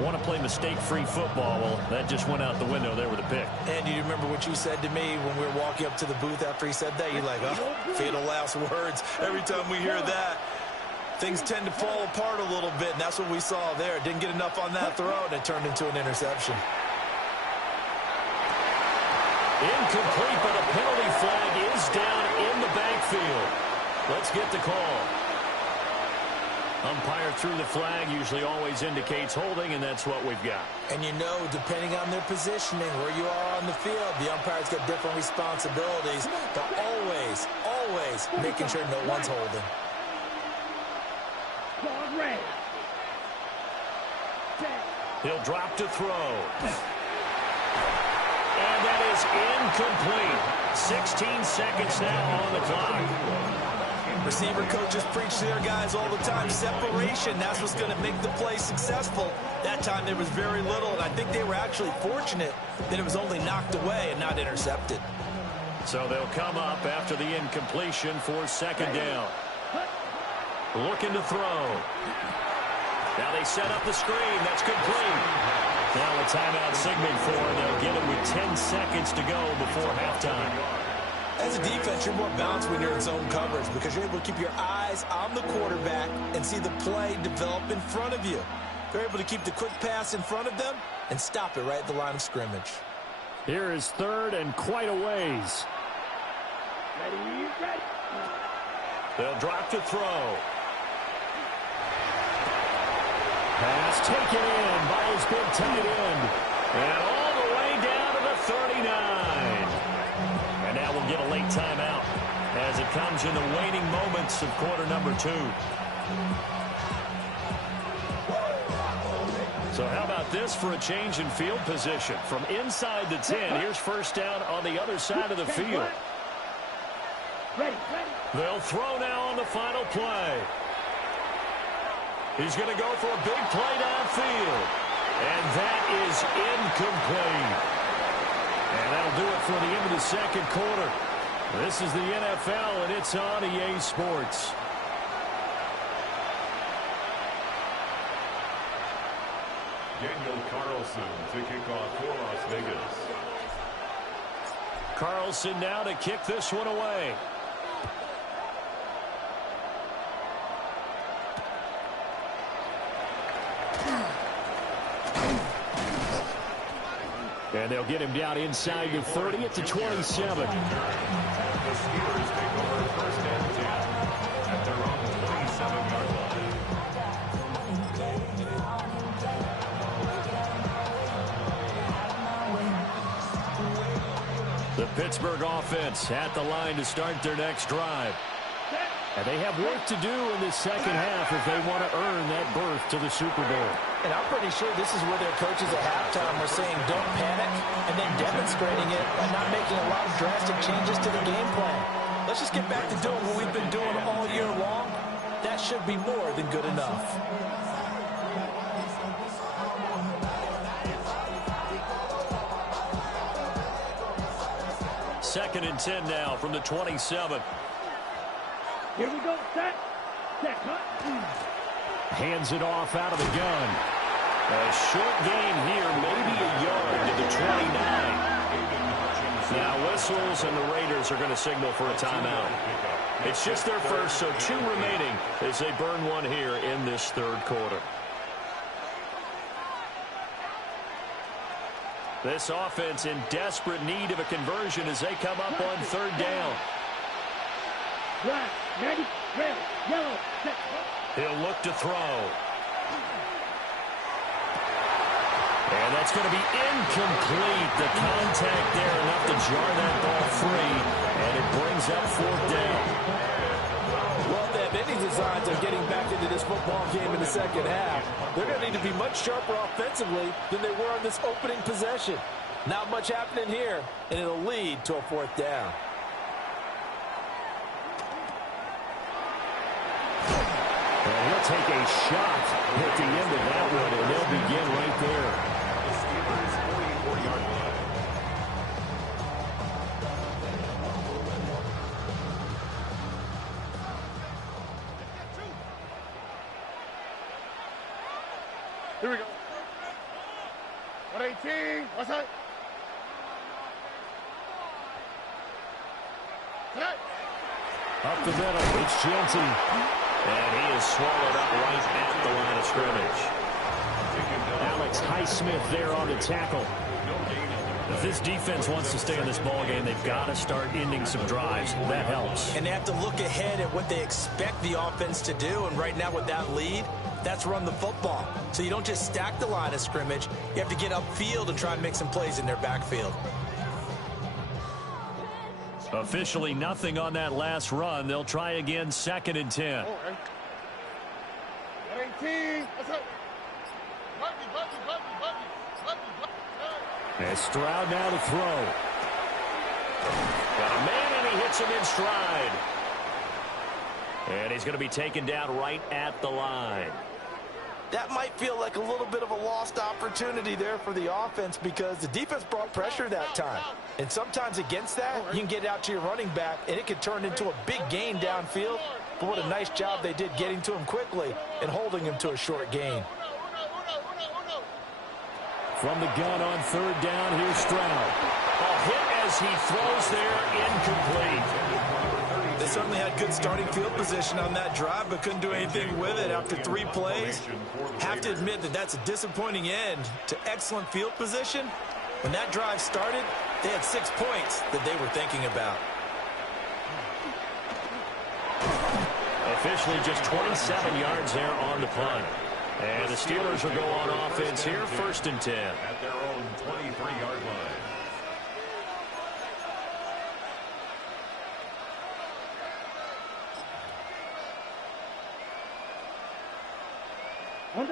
want to play mistake-free football. Well, that just went out the window there with a pick. And you remember what you said to me when we were walking up to the booth after he said that? You're like, oh, fatal last words. Every time we hear that, things tend to fall apart a little bit, and that's what we saw there. Didn't get enough on that throw, and it turned into an interception. Incomplete, but a penalty flag is down in the backfield. Let's get the call. Umpire threw the flag, usually always indicates holding, and that's what we've got. And you know, depending on their positioning, where you are on the field, the umpires get different responsibilities, but always, always making sure no one's holding. He'll drop to throw. And that is incomplete. 16 seconds now on the clock. Receiver coaches preach to their guys all the time. Separation, that's what's going to make the play successful. That time there was very little, and I think they were actually fortunate that it was only knocked away and not intercepted. So they'll come up after the incompletion for second down. Looking to throw. Now they set up the screen. That's complete. Now a timeout signal for them. They'll get it with 10 seconds to go before halftime. As a defense, you're more balanced when you're in zone coverage because you're able to keep your eyes on the quarterback and see the play develop in front of you. You're able to keep the quick pass in front of them and stop it right at the line of scrimmage. Here is third and quite a ways. Ready. They'll drop to throw. Pass taken in by his big tight end. And all the way down to the 39. And now we'll get a late timeout as it comes in the waning moments of quarter number 2. So how about this for a change in field position? From inside the 10, here's first down on the other side of the field. They'll throw now on the final play. He's going to go for a big play downfield. And that is incomplete. And that'll do it for the end of the second quarter. This is the NFL, and it's on EA Sports. Daniel Carlson to kick off for Las Vegas. Carlson now to kick this one away. And they'll get him down inside the 30 at the 27. The Steelers take over first and 10 at their own 27-yard line. The Pittsburgh offense at the line to start their next drive. And they have work to do in the second half if they want to earn that berth to the Super Bowl. And I'm pretty sure this is where their coaches at halftime were saying don't panic and then demonstrating it by not making a lot of drastic changes to the game plan. Let's just get back to doing what we've been doing all year long. That should be more than good enough. Second and 10 now from the 27. Here we go. Set. Cut. Hands it off out of the gun. A short gain here, maybe a yard to the 29. Now whistles, and the Raiders are going to signal for a timeout. It's just their first, so 2 remaining as they burn one here in this third quarter. This offense in desperate need of a conversion as they come up on third down. Black, ready, red, yellow, set. He'll look to throw. And that's going to be incomplete. The contact there enough to jar that ball free, and it brings up fourth down. Well, if they have any designs of getting back into this football game in the second half, they're going to need to be much sharper offensively than they were on this opening possession. Not much happening here, and it'll lead to a fourth down. And he'll take a shot at the end of that one, and they'll begin right there. The Steelers' 44-yard line. Here we go. 118. What's that? Tonight. Up the middle, it's Jensen. And he is swallowed up right at the line of scrimmage. Alex Highsmith there on the tackle. If this defense wants to stay in this ball game, they've got to start ending some drives. That helps. And they have to look ahead at what they expect the offense to do. And right now with that lead, that's run the football. So you don't just stack the line of scrimmage. You have to get upfield and try and make some plays in their backfield. Officially nothing on that last run. They'll try again, 2nd and 10. 118. What's up? And Stroud now to throw. Got a man, and he hits him in stride. And he's going to be taken down right at the line. That might feel like a little bit of a lost opportunity there for the offense because the defense brought pressure that time. And sometimes against that, you can get out to your running back, and it could turn into a big gain downfield. But what a nice job they did getting to him quickly and holding him to a short gain. From the gun on third down, here's Stroud. A hit as he throws there, incomplete. They certainly had good starting field position on that drive, but couldn't do anything with it after 3 plays. Have to admit that that's a disappointing end to excellent field position. When that drive started, they had 6 points that they were thinking about. Officially just 27 yards there on the punt. And the Steelers will go on offense here, 1st and 10. At their own 23-yard line.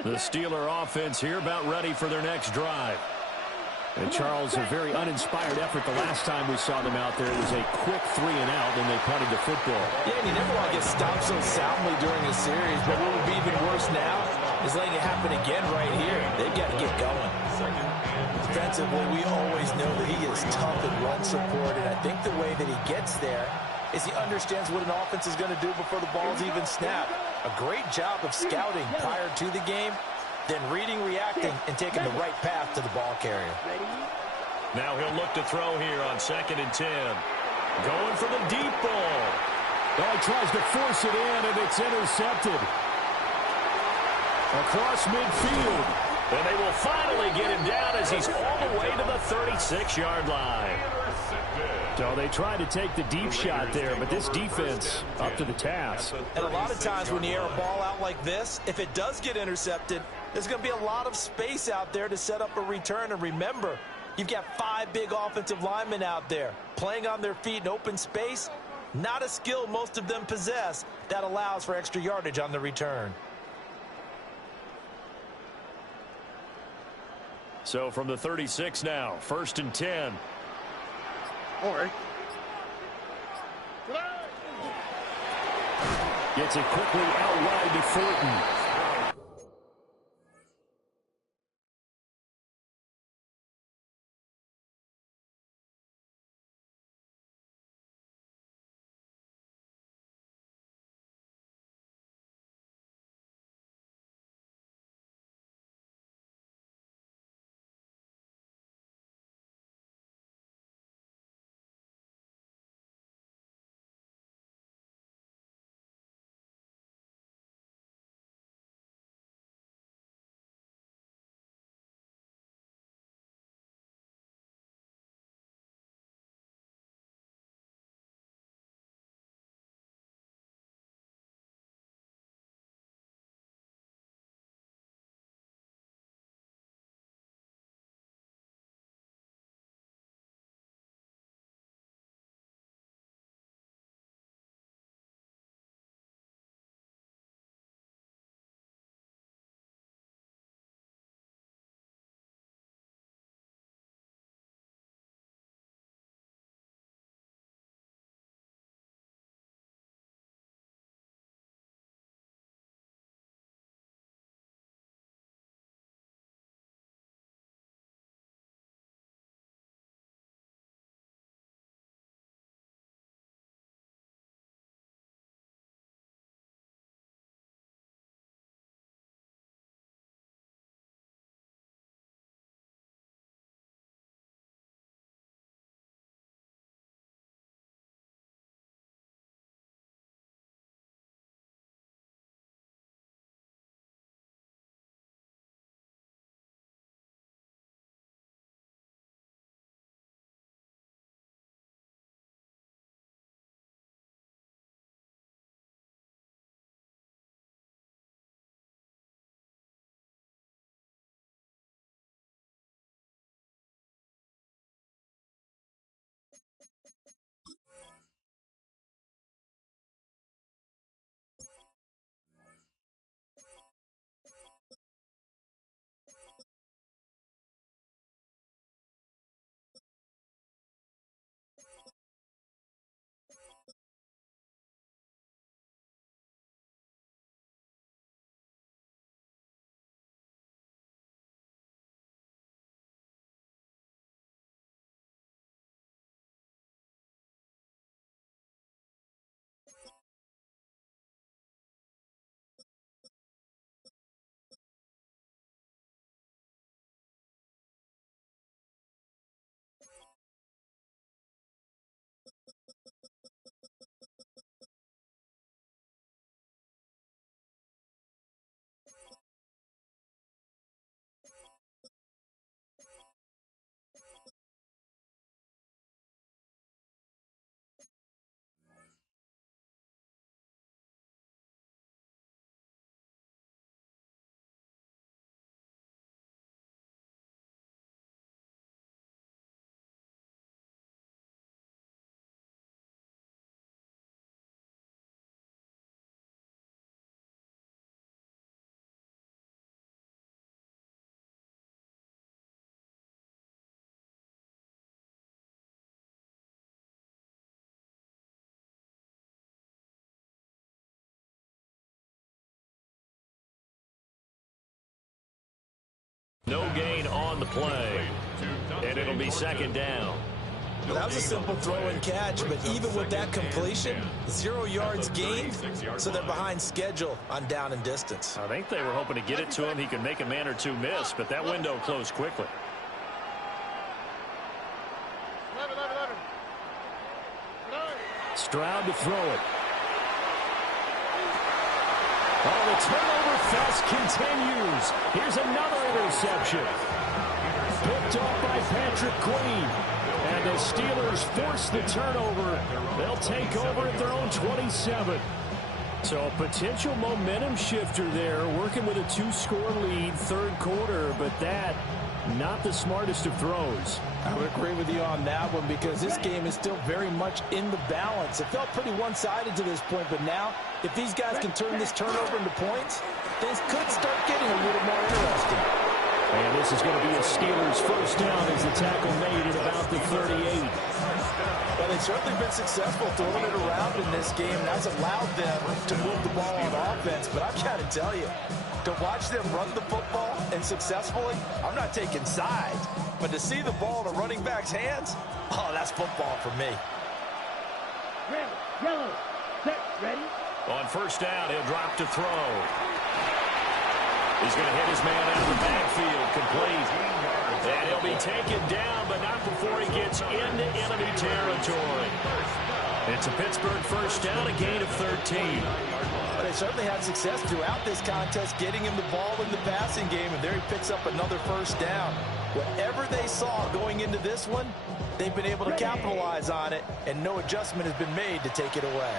The Steeler offense here about ready for their next drive. And Charles, a very uninspired effort the last time we saw them out there. It was a quick 3 and out, and they punted the football. Yeah, and you never want to get stopped so soundly during a series, but what would be even worse now is letting it happen again right here. They've got to get going. Defensively, we always know that he is tough in run support, and I think the way that he gets there is he understands what an offense is going to do before the ball's even snapped. A great job of scouting prior to the game, then reading, reacting, and taking the right path to the ball carrier. Now he'll look to throw here on 2nd and 10. Going for the deep ball. Oh, he tries to force it in, and it's intercepted. Across midfield. And they will finally get him down as he's all the way to the 36-yard line. So they tried to take the deep shot there, but this defense up to the task. And a lot of times when you air a ball out like this, if it does get intercepted, there's going to be a lot of space out there to set up a return. And remember, you've got 5 big offensive linemen out there playing on their feet in open space. Not a skill most of them possess that allows for extra yardage on the return. So from the 36 now, 1st and 10. All right. Gets it quickly out wide to Thornton. No gain on the play. And it'll be second down. Well, that was a simple throw and catch, but even with that completion, 0 yards gained, so they're behind schedule on down and distance. I think they were hoping to get it to him. He could make a man or two miss, but that window closed quickly. 11. Stroud to throw it. Oh, the turnover fest continues. Here's another interception. Picked off by Patrick Queen. And the Steelers force the turnover. They'll take over at their own 27. So a potential momentum shifter there, working with a 2-score lead, third quarter, but that, not the smartest of throws. I would agree with you on that one because this game is still very much in the balance. It felt pretty one-sided to this point, but now, if these guys can turn this turnover into points, things could start getting a little more interesting. And this is going to be a Steelers first down as the tackle made at about the 38. Well, they've certainly been successful throwing it around in this game. That's allowed them to move the ball on offense. But I've got to tell you, to watch them run the football and successfully, I'm not taking sides. But to see the ball in a running back's hands, oh, that's football for me. Red, yellow, set, ready. On first down, he'll drop to throw. He's going to hit his man out of the backfield, complete. And he'll be taken down, but not before he gets into enemy territory. It's a Pittsburgh first down, a gain of 13. They certainly had success throughout this contest, getting him the ball in the passing game, and there he picks up another first down. Whatever they saw going into this one, they've been able to capitalize on it, and no adjustment has been made to take it away.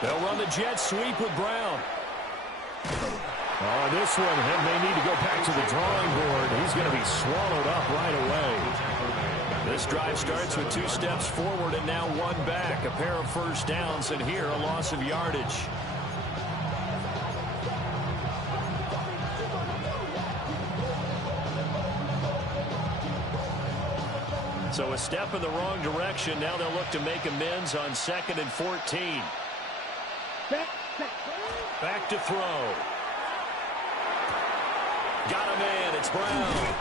They'll run the jet sweep with Brown. Oh, this one, he may need to go back to the drawing board. He's going to be swallowed up right away. This drive starts with 2 steps forward and now 1 back. A pair of first downs, and here a loss of yardage. So a step in the wrong direction. Now they'll look to make amends on 2nd and 14. Back to throw. Got a man. It's Brown.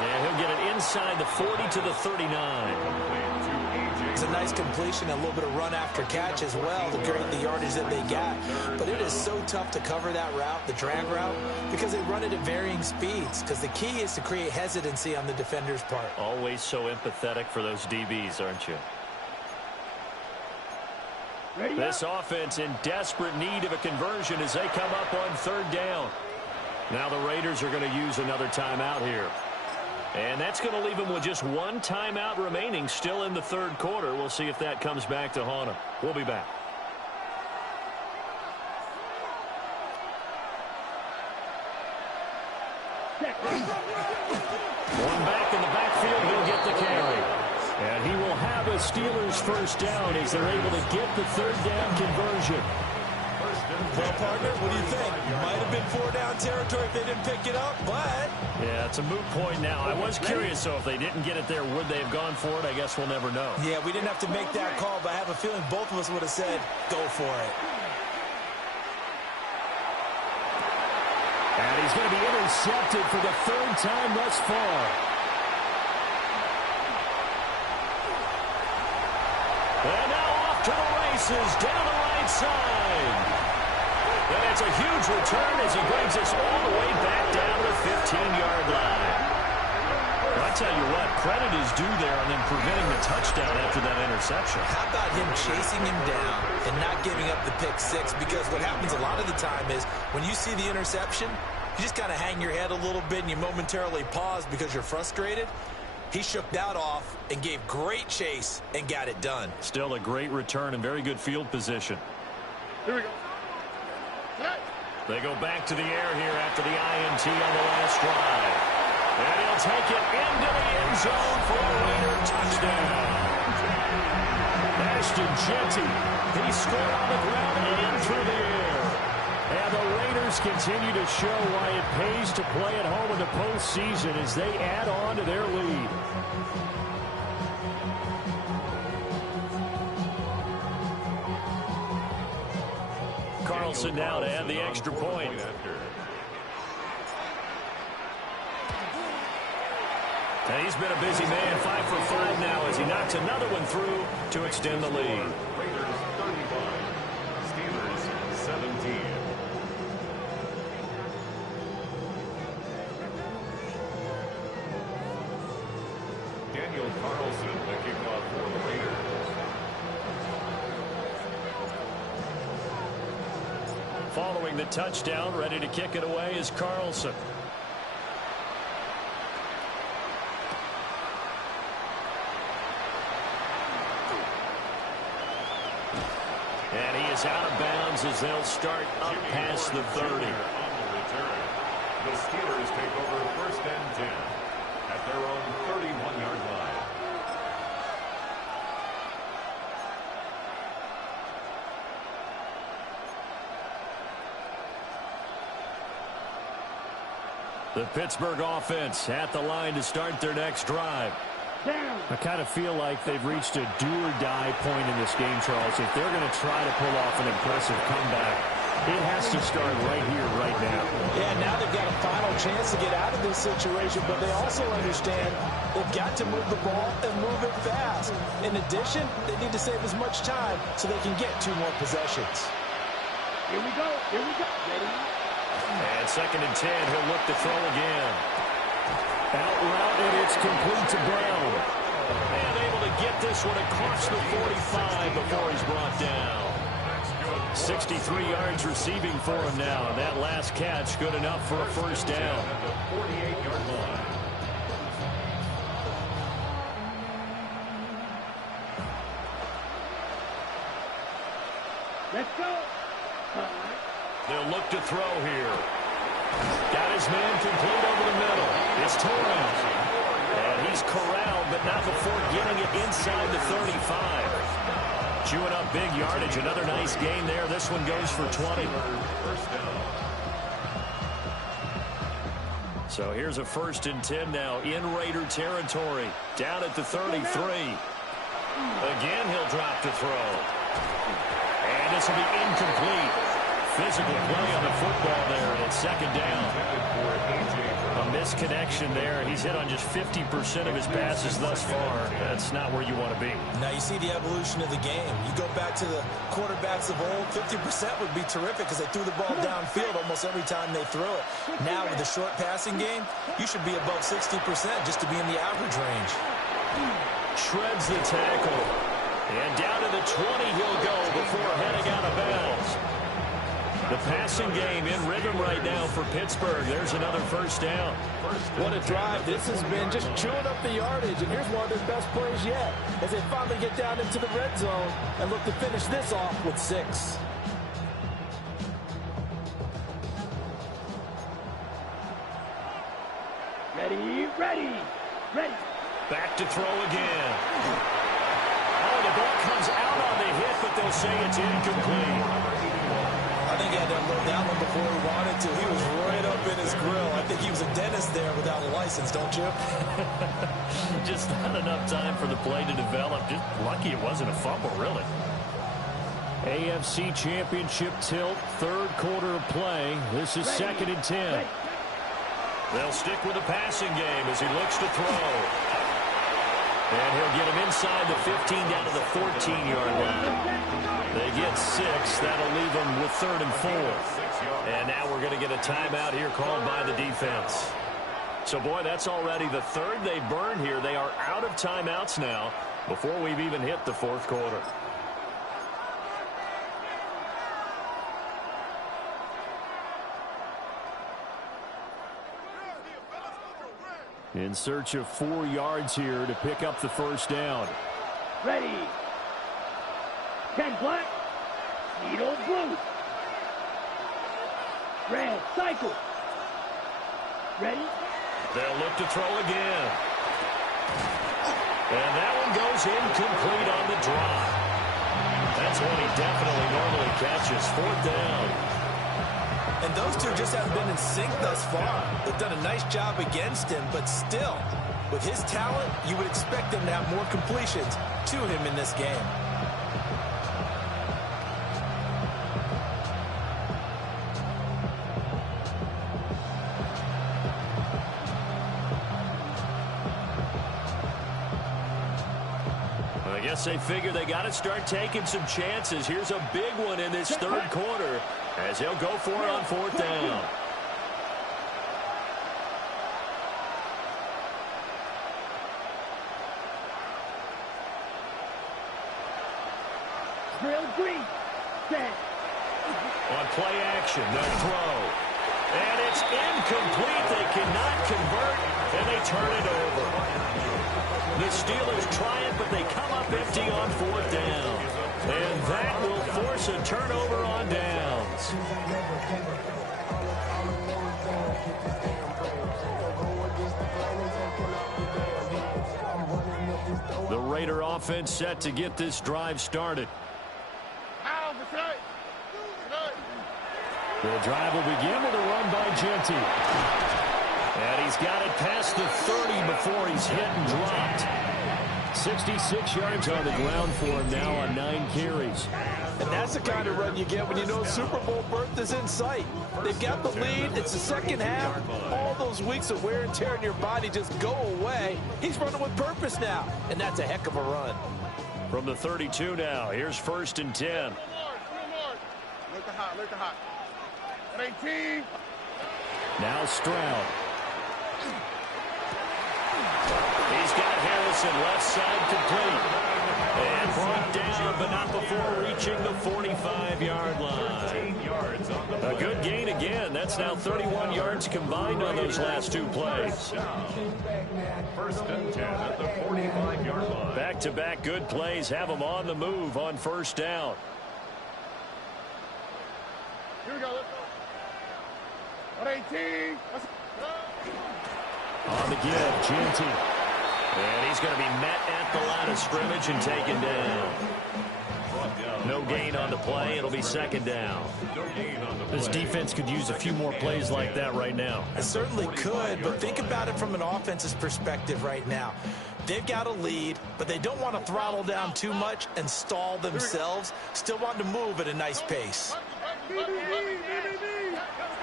And he'll get it inside the 40 to the 39. It's a nice completion, a little bit of run after catch as well to create the yardage that they got. But it is so tough to cover that route, the drag route, because they run it at varying speeds. Because the key is to create hesitancy on the defender's part. Always so empathetic for those DBs, aren't you? This offense in desperate need of a conversion as they come up on 3rd down. Now the Raiders are going to use another timeout here. And that's going to leave them with just 1 timeout remaining still in the 3rd quarter. We'll see if that comes back to haunt them. We'll be back. One back in the backfield, he'll get the carry. And he will have a Steelers first down as they're able to get the 3rd down conversion. Well, partner, what do you think? Might have been 4-down territory if they didn't pick it up, but... Yeah, it's a moot point now. I was curious, so if they didn't get it there, would they have gone for it? I guess we'll never know. Yeah, we didn't have to make that call, but I have a feeling both of us would have said, go for it. And he's going to be intercepted for the 3rd time thus far. And now off to the races, down the right side. And it's a huge return as he brings us all the way back down to the 15-yard line. Well, I tell you what, credit is due there on them preventing the touchdown after that interception. How about him chasing him down and not giving up the pick 6? Because what happens a lot of the time is when you see the interception, you just kind of hang your head a little bit and you momentarily pause because you're frustrated. He shook that off and gave great chase and got it done. Still a great return and very good field position. Here we go. They go back to the air here after the INT on the last drive. And he'll take it into the end zone for a Raider touchdown. Ashton Jeanty, he scored on the ground and through the air. And the Raiders continue to show why it pays to play at home in the postseason as they add on to their lead. Carlson now to add the extra point. And he's been a busy man, 5 for 5 now as he knocks another one through to extend the lead. Raiders 31, Steelers 17. Daniel Carlson, the kickoff for the Raiders. Following the touchdown, ready to kick it away is Carlson. And he is out of bounds as they'll start up past the 30. On the return, the Steelers take over 1st and 10 at their own 31-yard line. The Pittsburgh offense at the line to start their next drive. I kind of feel like they've reached a do-or-die point in this game, Charles. If they're going to try to pull off an impressive comeback, it has to start right here, right now. Yeah, now they've got a final chance to get out of this situation, but they also understand they've got to move the ball and move it fast. In addition, they need to save as much time so they can get 2 more possessions. Here we go. Here we go. Ready? And 2nd and 10, he'll look to throw again. Out route, and it's complete to Brown. And able to get this one across the 45 before he's brought down. 63 yards receiving for him now. And that last catch good enough for a 1st down. At the 48-yard line. Let's go. They'll look to throw here. Got his man complete over the middle. It's Torrens. And he's corralled, but not before getting it inside the 35. Chewing up big yardage. Another nice gain there. This one goes for 20. So here's a 1st and 10 now in Raider territory. Down at the 33. Again, he'll drop to throw. And this will be incomplete. Physical play on the football there, and it's 2nd down. A misconnection there. He's hit on just 50% of his passes thus far. That's not where you want to be. Now you see the evolution of the game. You go back to the quarterbacks of old, 50% would be terrific because they threw the ball downfield almost every time they threw it. Now with the short passing game, you should be above 60% just to be in the average range. Shreds the tackle. And down to the 20 he'll go before heading out of bounds. The passing game in rhythm right now for Pittsburgh. There's another 1st down. What a drive this has been, just chewing up the yardage. And here's one of their best plays yet as they finally get down into the red zone and look to finish this off with 6. Ready, ready, ready. Back to throw again. Oh, the ball comes out on the hit, but they'll say it's incomplete. I think he had to unload that one before he wanted to. He was right up in his grill. I think he was a dentist there without a license, don't you? Just not enough time for the play to develop. Just lucky it wasn't a fumble, really. AFC Championship tilt, 3rd quarter of play. This is 2nd and 10. They'll stick with the passing game as he looks to throw. And he'll get him inside the 15 down to the 14-yard line. They get 6. That'll leave them with 3rd and 4. And now we're going to get a timeout here called by the defense. So, boy, that's already the 3rd they burned here. They are out of timeouts now before we've even hit the 4th quarter. In search of 4 yards here to pick up the 1st down. Ready. 10 black. Needle blue. Red cycle. Ready. They'll look to throw again. And that one goes incomplete on the drop. That's one he definitely normally catches. 4th down. And those two just haven't been in sync thus far. They've done a nice job against him, but still, with his talent, you would expect him to have more completions to him in this game. I guess they figure they got to start taking some chances. Here's a big one in this third quarter as they'll go for it on fourth down. Drill green. Set. On play action, they'll throw. And it's incomplete. They cannot convert, and they turn it over. The Steelers try it, but they come up empty on fourth down. And that will force a turnover on downs. The Raider offense set to get this drive started. The drive will begin with a run by Genty. And he's got it past the 30 before he's hit and dropped. 66 yards on the ground for him now on 9 carries. And that's the kind of run you get when you know Super Bowl berth is in sight. They've got the lead. It's the second half. All those weeks of wear and tear in your body just go away. He's running with purpose now, and that's a heck of a run. From the 32 now, here's 1st and 10. Look the hot. 18. Now Stroud. He's got Harrison left side complete. And brought down, but not before reaching the 45-yard line. A good gain again. That's now 31 yards combined on those last 2 plays. 1st and 10 at the 45-yard line. Back-to-back good plays have them on the move on 1st down. Here we go. Let's go. 118. On the give, Genty. And he's going to be met at the line of scrimmage and taken down. No gain on the play. It'll be 2nd down. This defense could use a few more plays like that right now. It certainly could, but think about it from an offense's perspective right now. They've got a lead, but they don't want to throttle down too much and stall themselves. Still want to move at a nice pace.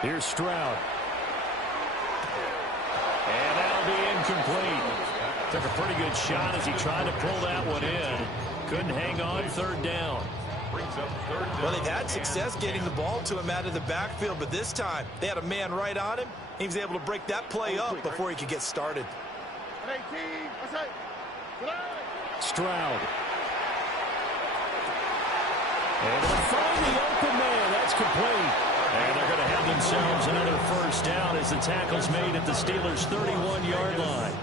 Here's Stroud. And that'll be incomplete. Took a pretty good shot as he tried to pull that one in. Couldn't hang on 3rd down. Well, they've had success getting the ball to him out of the backfield, but this time they had a man right on him. He was able to break that play up before he could get started. Stroud. Able to find the open man. That's complete. And they're going to have themselves another 1st down as the tackle's made at the Steelers' 31-yard line.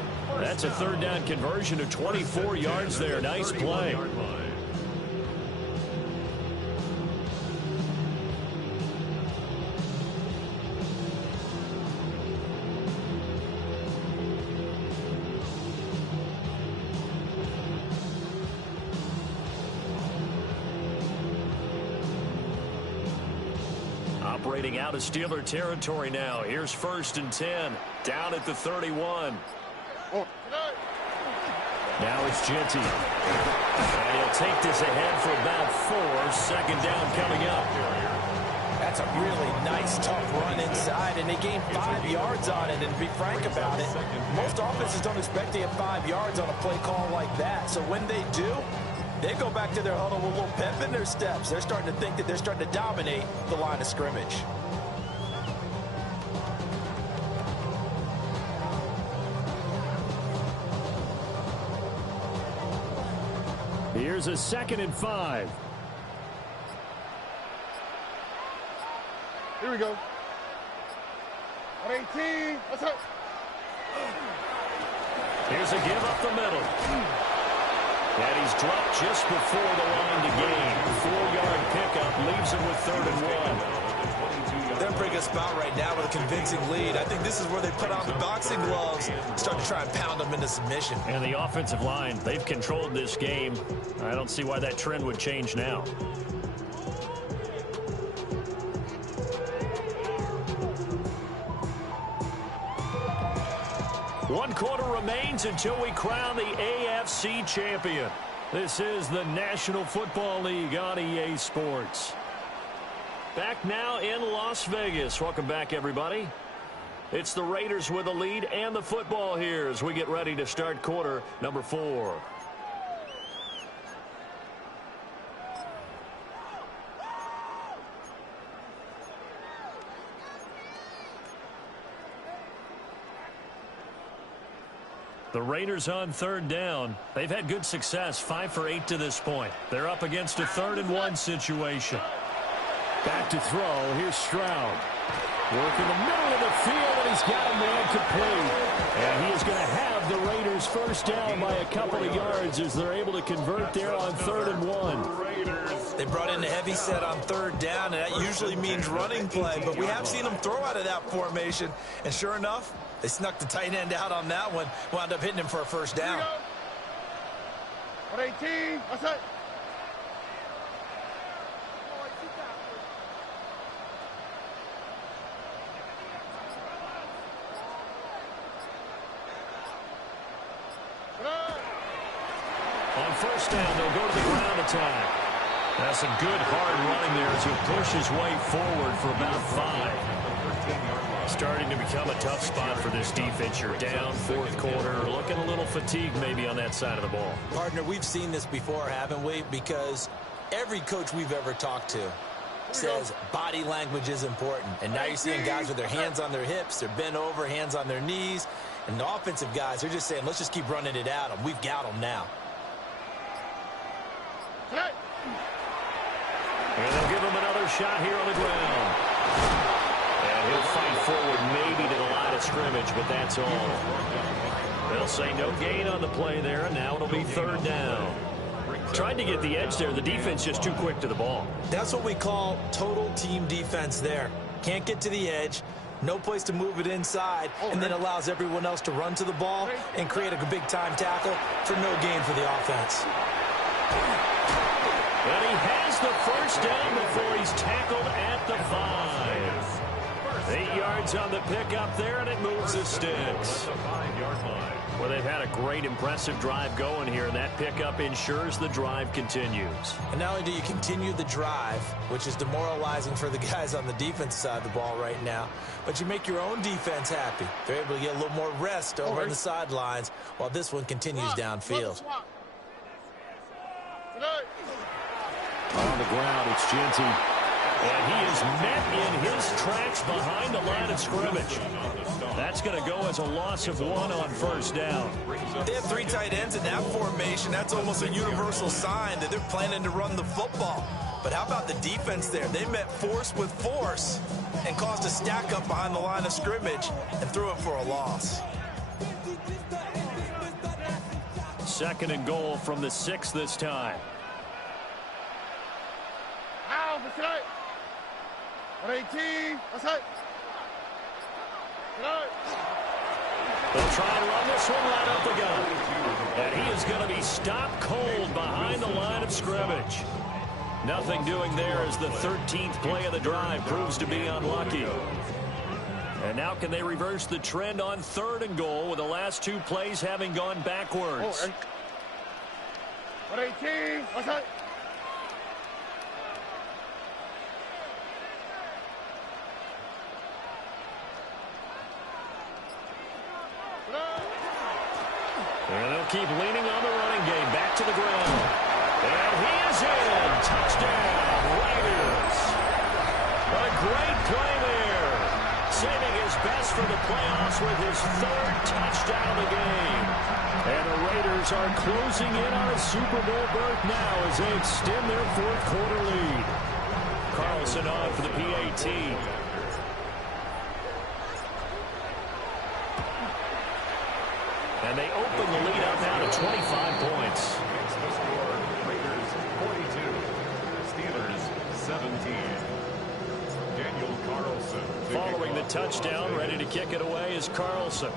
That's a 3rd down conversion of 24 yards there. Nice play. Operating out of Steeler territory now. Here's 1st and 10. Down at the 31. Now it's Genty. And he'll take this ahead for about 4. 2nd down coming up. That's a really nice, tough run inside, and they gained 5 yards on it. And to be frank about it, most offenses don't expect to get 5 yards on a play call like that. So when they do, they go back to their huddle with a little pep in their steps. They're starting to think that they're starting to dominate the line of scrimmage. Here's a 2nd and 5. Here we go. 118. Let's go. Here's a give up the middle. And he's dropped just before the line to gain. 4-yard pickup leaves him with 3rd and 1. They're in a pretty good spot right now with a convincing lead. I think this is where they put on the boxing gloves, start to try and pound them into submission. And the offensive line, they've controlled this game. I don't see why that trend would change now. One quarter remains until we crown the AFC champion. This is the National Football League on EA Sports. Back now in Las Vegas. Welcome back, everybody. It's the Raiders with the lead and the football here as we get ready to start quarter number 4. The Raiders on third down. They've had good success, 5 for 8 to this point. They're up against a 3rd-and-1 situation. Back to throw. Here's Stroud. Work in the middle of the field, and he's got a man complete. And he is going to have the Raiders first down by a couple of yards as they're able to convert there on 3rd-and-1. They brought in a heavy set on 3rd down, and that usually means running play. But we have seen them throw out of that formation. And sure enough, they snuck the tight end out on that one. Wound up hitting him for a first down. 118. That's it. On first down, they'll go to the ground attack. That's some good hard running there as he'll push his way forward for about 5. Starting to become a tough spot for this defense. You're down, 4th quarter, looking a little fatigued maybe on that side of the ball. Partner, we've seen this before, haven't we? Because every coach we've ever talked to says body language is important. And now you're seeing guys with their hands on their hips, they're bent over, hands on their knees. And the offensive guys, they're just saying, let's just keep running it at them. We've got them now. And they'll give him another shot here on the ground. And he'll fight forward maybe to the line of scrimmage, but that's all. They'll say no gain on the play there, and now it'll be 3rd down. Tried to get the edge there. The defense just too quick to the ball. That's what we call total team defense there. Can't get to the edge, no place to move it inside, and then allows everyone else to run to the ball and create a big-time tackle for no gain for the offense. And he has the first down before he's tackled at the 5. 8 yards on the pickup there, and it moves the sticks. Well, they've had a great, impressive drive going here, and that pickup ensures the drive continues. And not only do you continue the drive, which is demoralizing for the guys on the defense side of the ball right now, but you make your own defense happy. They're able to get a little more rest over on the sidelines while this one continues downfield. On the ground, it's Genty. And he is met in his tracks behind the line of scrimmage. That's going to go as a loss of 1 on first down. They have 3 tight ends in that formation. That's almost a universal sign that they're planning to run the football. But how about the defense there? They met force with force and caused a stack up behind the line of scrimmage and threw it for a loss. 2nd and goal from the 6 this time. 118. That's it. They'll try and run this one right up the gut. And he is going to be stopped cold behind the line of scrimmage. Nothing doing there as the 13th play of the drive proves to be unlucky. And now can they reverse the trend on 3rd and goal with the last 2 plays having gone backwards? 118. That's it. And they'll keep leaning on the running game. Back to the ground. And he is in. Touchdown, Raiders. What a great play there. Saving his best for the playoffs with his 3rd touchdown of the game. And the Raiders are closing in on a Super Bowl berth now as they extend their 4th quarter lead. Carlson on for the PAT. And they open the lead up now to 25 points. The score, Raiders 42, Steelers 17. Daniel Carlson. Following the touchdown, ready to kick it away is Carlson.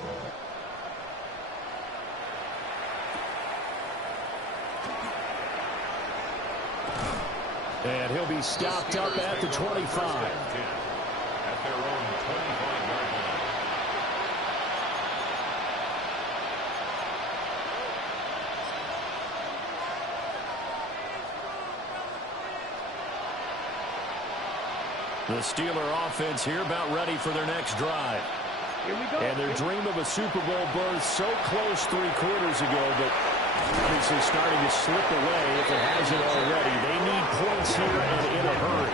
And he'll be stopped up at the 25. At their own 25-yard line. The Steeler offense here about ready for their next drive. Here we go. And their dream of a Super Bowl berth so close 3 quarters ago, but obviously starting to slip away if it hasn't already. They need points here and in a hurry.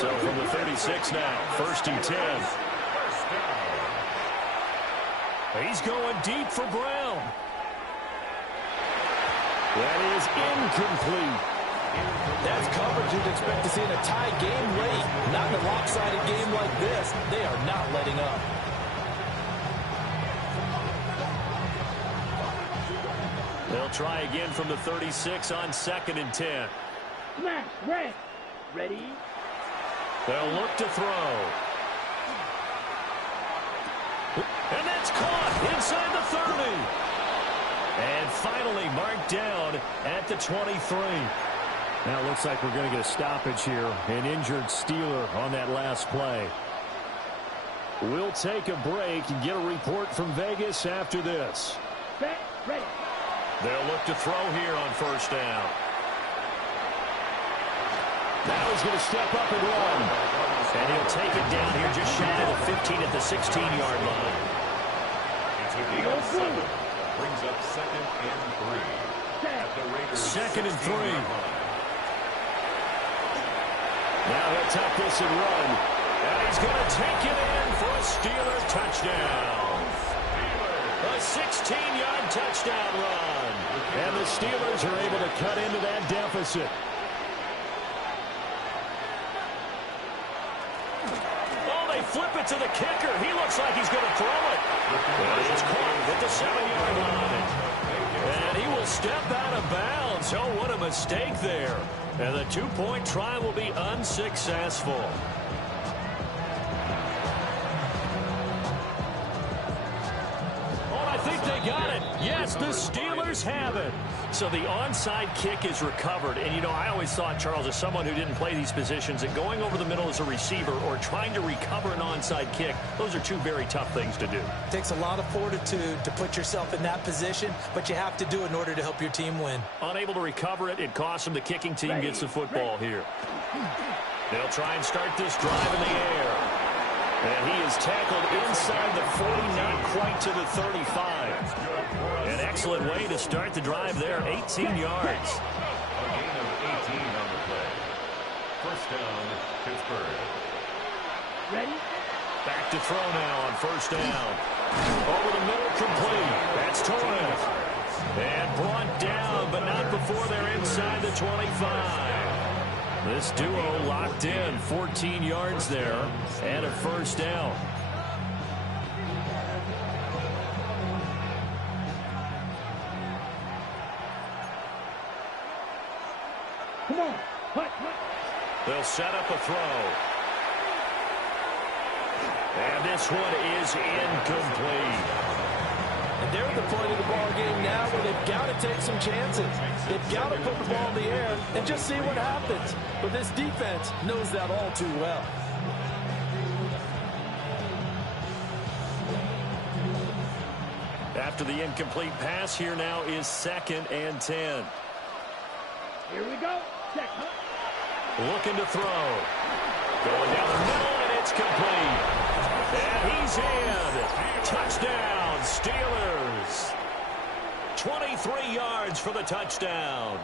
So from the 36 now, 1st and 10. He's going deep for Brown. That is incomplete. That's coverage you'd expect to see in a tie game late. Not in a lopsided game like this. They are not letting up. They'll try again from the 36 on 2nd and 10. Smash, red. Ready? They'll look to throw. And that's caught inside the 30. And finally marked down at the 23. Now it looks like we're going to get a stoppage here. An injured Steeler on that last play. We'll take a break and get a report from Vegas after this. Set, ready. They'll look to throw here on 1st down. Now he's going to step up and run. And he'll take it down here just shy of the 15 at the 16-yard line. It's a deal 7. Brings up 2nd and 3. At the Raiders' 2nd and 3. Now he'll tuck this and run. And he's going to take it in for a Steeler touchdown. A 16-yard touchdown run. And the Steelers are able to cut into that deficit. Oh, they flip it to the kicker. He looks like he's going to throw it. And he's caught at the 7-yard line. And he will step out of bounds. Oh, what a mistake there. And the 2-point try will be unsuccessful. I think they got it. Yes, the Steelers have it. So the onside kick is recovered. And, you know, I always thought, Charles, as someone who didn't play these positions, that going over the middle as a receiver or trying to recover an onside kick, those are two very tough things to do. It takes a lot of fortitude to put yourself in that position, but you have to do it in order to help your team win. Unable to recover it, it costs them. The kicking team gets the football here. They'll try and start this drive in the air. And he is tackled inside the 40, not quite to the 35. An excellent way to start the drive there, 18 yards. A gain of 18 on the play. 1st down, Pittsburgh. Ready? Back to throw now on 1st down. Over the middle, complete. That's Torres. And brought down, but not before they're inside the 25. This duo locked in, 14 yards there, and a 1st down. Come on. Hut, hut. They'll set up a throw. And this one is incomplete. And they're at the point of the ball game now where they've got to take some chances. They've got to put the ball in the air and just see what happens. But this defense knows that all too well. After the incomplete pass, here now is 2nd and 10. Here we go. Check, huh? Looking to throw. Going down the middle, and it's complete. And he's in. Touchdown, Steelers. 23 yards for the touchdown.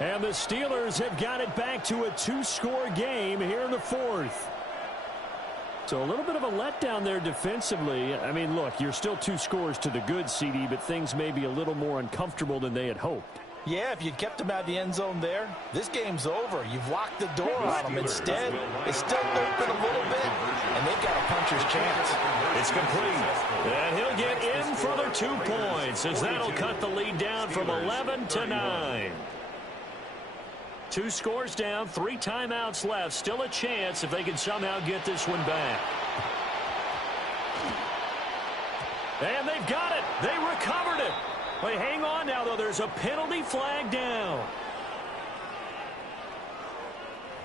And the Steelers have got it back to a 2-score game here in the 4th. So a little bit of a letdown there defensively. I mean, look, you're still 2 scores to the good, CD, but things may be a little more uncomfortable than they had hoped. Yeah, if you'd kept them out of the end zone there, this game's over. You've locked the door on them. Instead, it's still open a little bit, and they've got a puncher's chance. It's complete. And he'll get in for the 2 points, as that'll cut the lead down from 11 to 9. 2 scores down, 3 timeouts left. Still a chance if they can somehow get this one back. And they've got it. They recovered it. Wait, hang on now, though. There's a penalty flag down.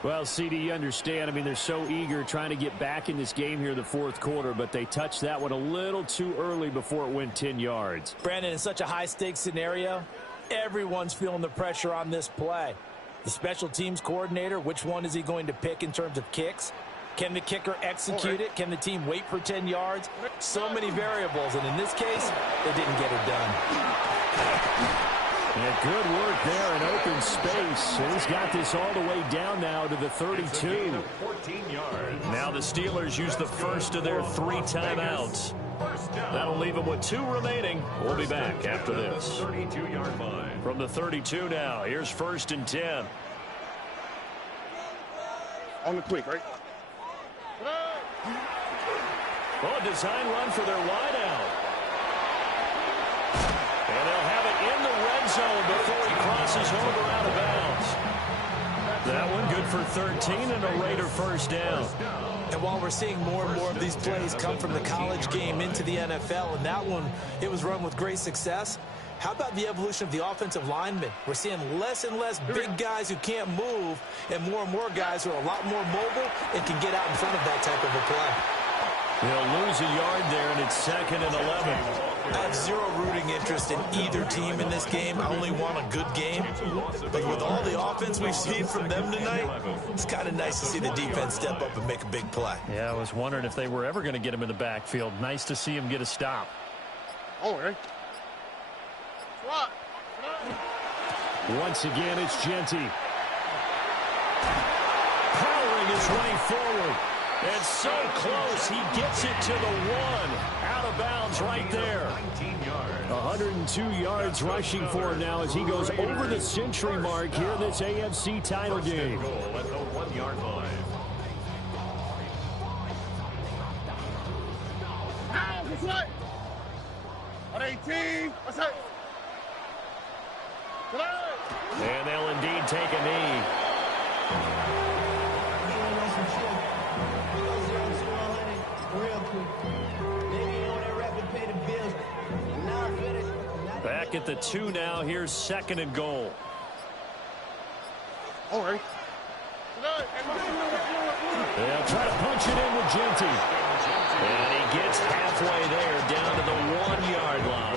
Well, CD, you understand. I mean, they're so eager trying to get back in this game here in the 4th quarter, but they touched that one a little too early before it went 10 yards. Brandon, in such a high-stakes scenario, everyone's feeling the pressure on this play. The special teams coordinator, which one is he going to pick in terms of kicks? Can the kicker execute it? Can the team wait for 10 yards? So many variables, and in this case, they didn't get it done. And good work there in open space. And he's got this all the way down now to the 32. 14 yards. Now the Steelers use the first of their 3 timeouts. That'll leave them with 2 remaining. We'll be back after this. 32-yard line. From the 32 now, here's 1st and 10. On the quick, right? Oh, design run for their wideout. And they'll have it in the red zone before he crosses over out of bounds. That one good for 13 and a Raider first down. And while we're seeing more and more of these plays come from the college game into the NFL, and that one, it was run with great success, how about the evolution of the offensive linemen? We're seeing less and less big guys who can't move and more guys who are a lot more mobile and can get out in front of that type of a play. They'll lose a yard there, and it's 2nd and 11. I have zero rooting interest in either team in this game. I only want a good game. But with all the offense we've seen from them tonight, it's kind of nice to see the defense step up and make a big play. Yeah, I was wondering if they were ever going to get him in the backfield. Nice to see him get a stop. Oh, right. Once again, it's Genty. Powering his way forward. And so close, he gets it to the 1. Out of bounds right there. 102 yards rushing for him now as he goes over the century mark here in this AFC title game. Goal at the 1-yard line. What's that? On 18. What's that? And they'll indeed take a knee. Back at the 2 now. Here's 2nd and goal. All right. They'll try to punch it in with Genty. And he gets halfway there down to the 1-yard line.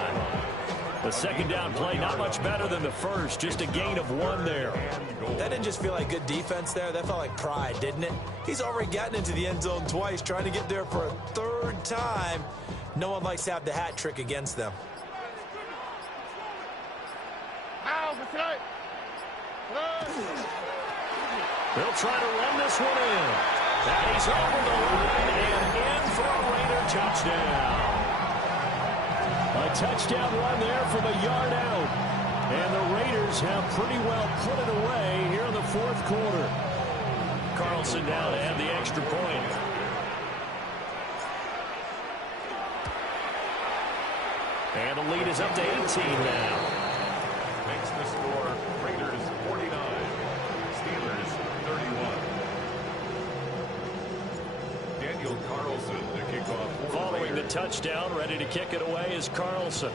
The 2nd down play, not much better than the first. Just a gain of 1 there. That didn't just feel like good defense there. That felt like pride, didn't it? He's already gotten into the end zone twice, trying to get there for a 3rd time. No one likes to have the hat trick against them. They'll try to run this one in. And he's over the line and in for a Raider touchdown. A touchdown run there from a yard out. And the Raiders have pretty well put it away here in the 4th quarter. Carlson now to add the extra point. And the lead is up to 18 now. Makes the score Raiders 49, Steelers 31. Daniel Carlson to kick off. Following the touchdown, ready to kick it away is Carlson.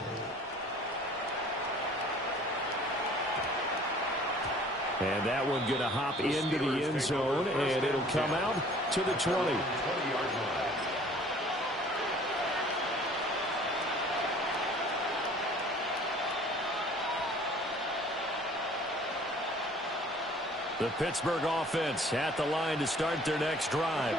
And that one going to hop into the end zone, and it'll come out to the 20. 20-yard line. The Pittsburgh offense at the line to start their next drive.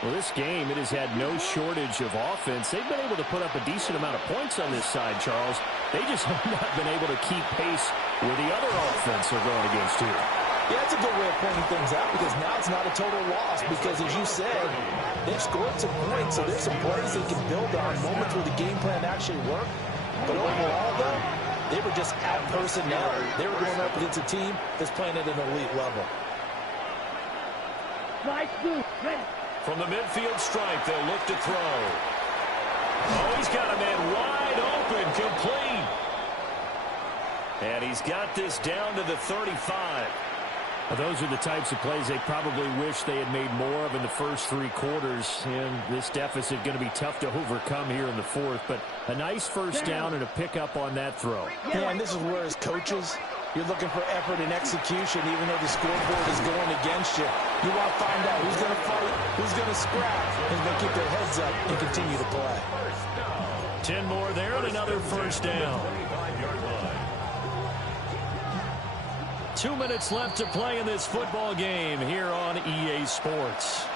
Well, this game, it has had no shortage of offense. They've been able to put up a decent amount of points on this side, Charles. They just have not been able to keep pace with the other offense they're going against here. Yeah, that's a good way of pointing things out because now it's not a total loss because, as you said, they've scored some points, so there's some plays they can build on, moments where the game plan actually worked. But overall, though, they were just out personnel. They were going up against a team that's playing at an elite level. From the midfield stripe, they'll look to throw. Oh, he's got a man wide open, complete. And he's got this down to the 35. Well, those are the types of plays they probably wish they had made more of in the first 3 quarters. And this deficit going to be tough to overcome here in the 4th. But a nice first down and a pickup on that throw. Yeah, and this is where, as coaches, you're looking for effort and execution, even though the scoreboard is going against you. You want to find out who's going to fight, who's going to scrap, who's going to keep their heads up and continue to play. 10 more there and another first down. 2 minutes left to play in this football game here on EA Sports.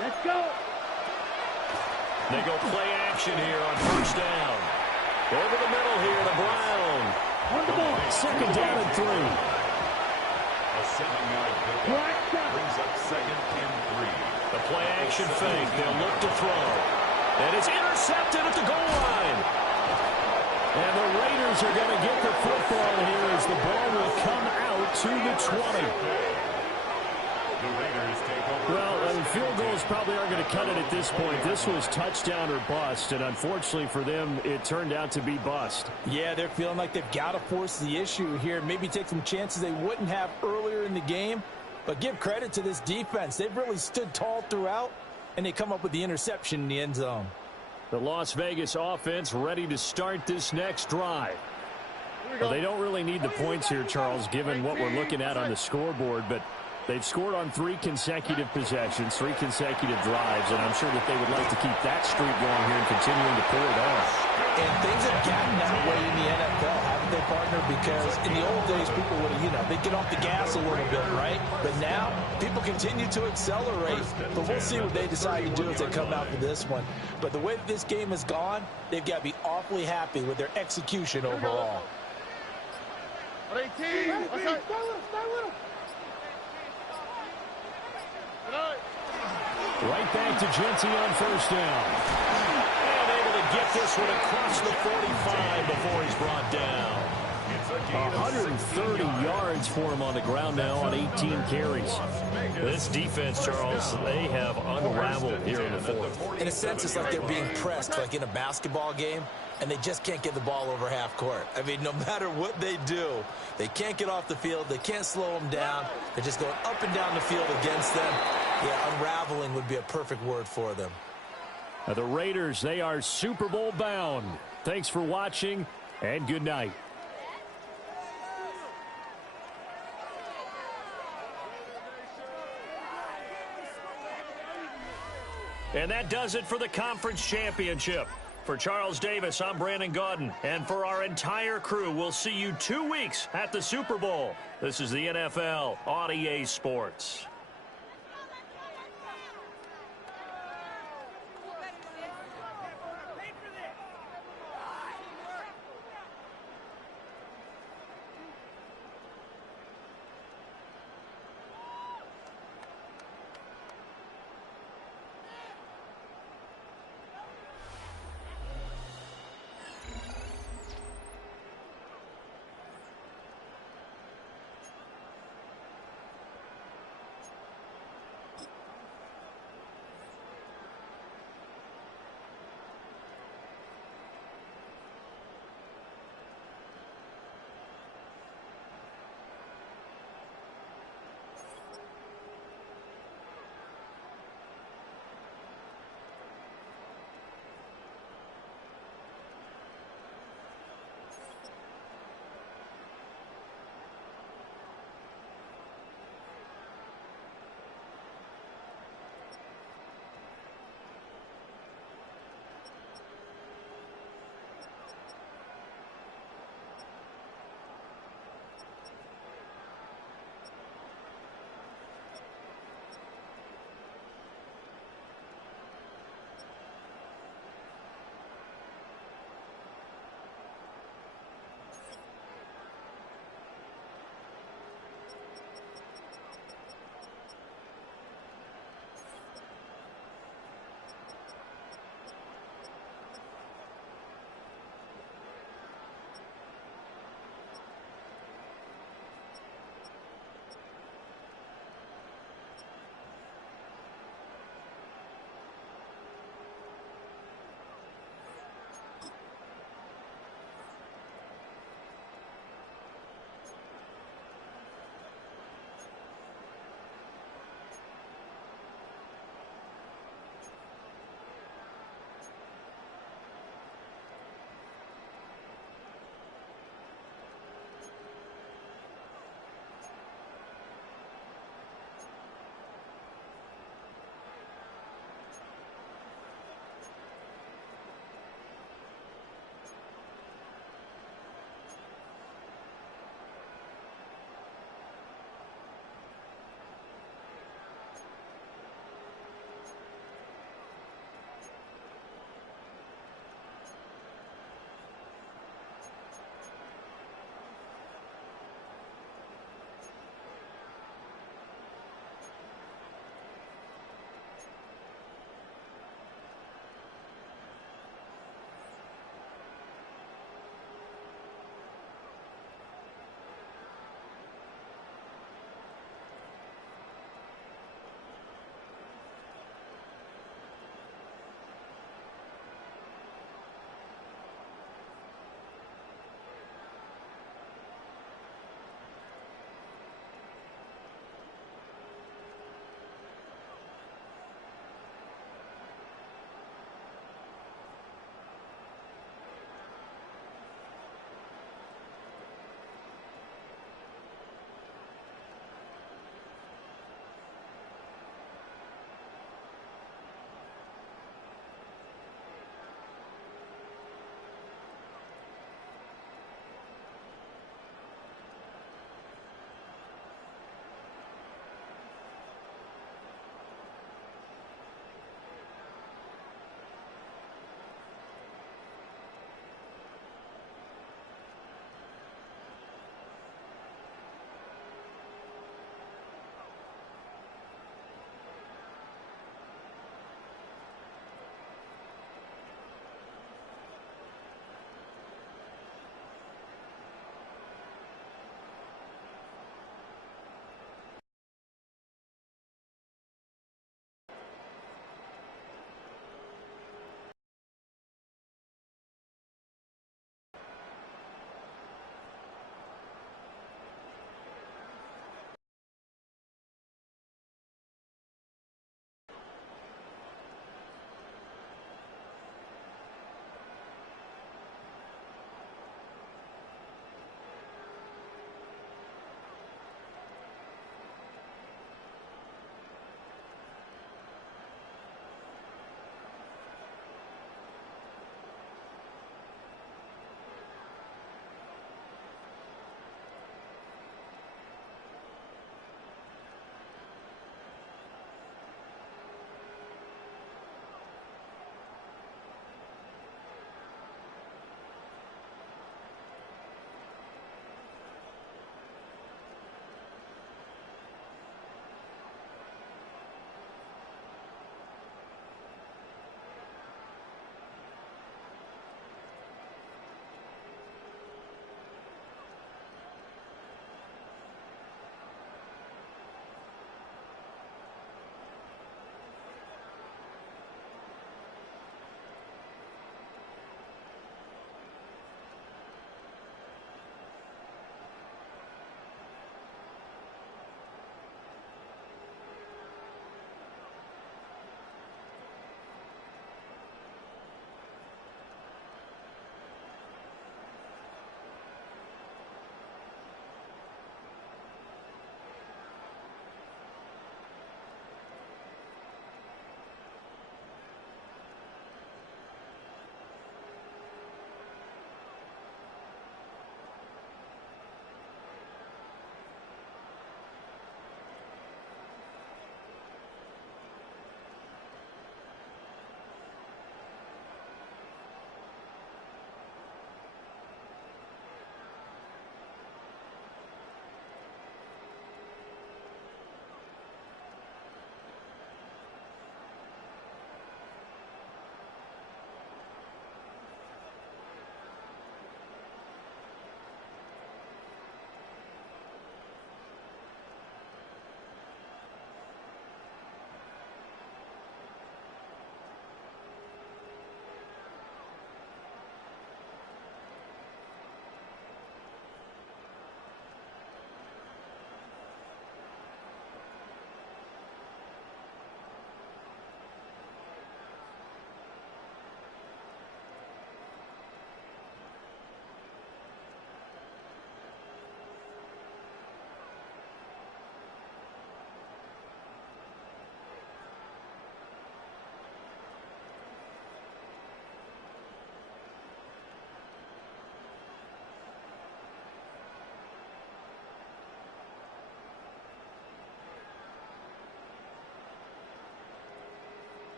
Let's go. They go play action here on first down. Over the middle here to Brown. On the ball. 2nd down and 3. sending out a pickup. Brings up 2nd and 3. The play action fake. They'll look to throw. And it's intercepted at the goal line. And the Raiders are going to get the football here as the ball will come out to the 20. The Raiders take over. Well, field goals probably aren't going to cut it at this point. This was touchdown or bust, and unfortunately for them, it turned out to be bust. Yeah, they're feeling like they've got to force the issue here. Maybe take some chances they wouldn't have earlier in the game. But give credit to this defense. They've really stood tall throughout, and they come up with the interception in the end zone. The Las Vegas offense ready to start this next drive. Well, they don't really need the points here, Charles, given what we're looking at on the scoreboard, but they've scored on 3 consecutive possessions, 3 consecutive drives, and I'm sure that they would like to keep that streak going here and continuing to pour it on. And things have gotten that way in the NFL, haven't they, partner? Because in the old days, people would have, they'd get off the gas a little bit, right? But now, people continue to accelerate. But we'll see what they decide to do as they come out for this one. But the way that this game has gone, they've got to be awfully happy with their execution overall. 18. Okay. Right back to Genty on first down. And able to get this one across the 45 before he's brought down. 130 yards for him on the ground now on 18 carries. This defense, Charles, they have unraveled here in the fourth. In a sense, it's like they're being pressed like in a basketball game, and they just can't get the ball over half court. I mean, no matter what they do, they can't get off the field. They can't slow them down. They're just going up and down the field against them. Yeah, unraveling would be a perfect word for them. The Raiders, they are Super Bowl bound. Thanks for watching, and good night. And that does it for the conference championship. For Charles Davis, I'm Brandon Gaudin. And for our entire crew, we'll see you 2 weeks at the Super Bowl. This is the NFL on EA Sports.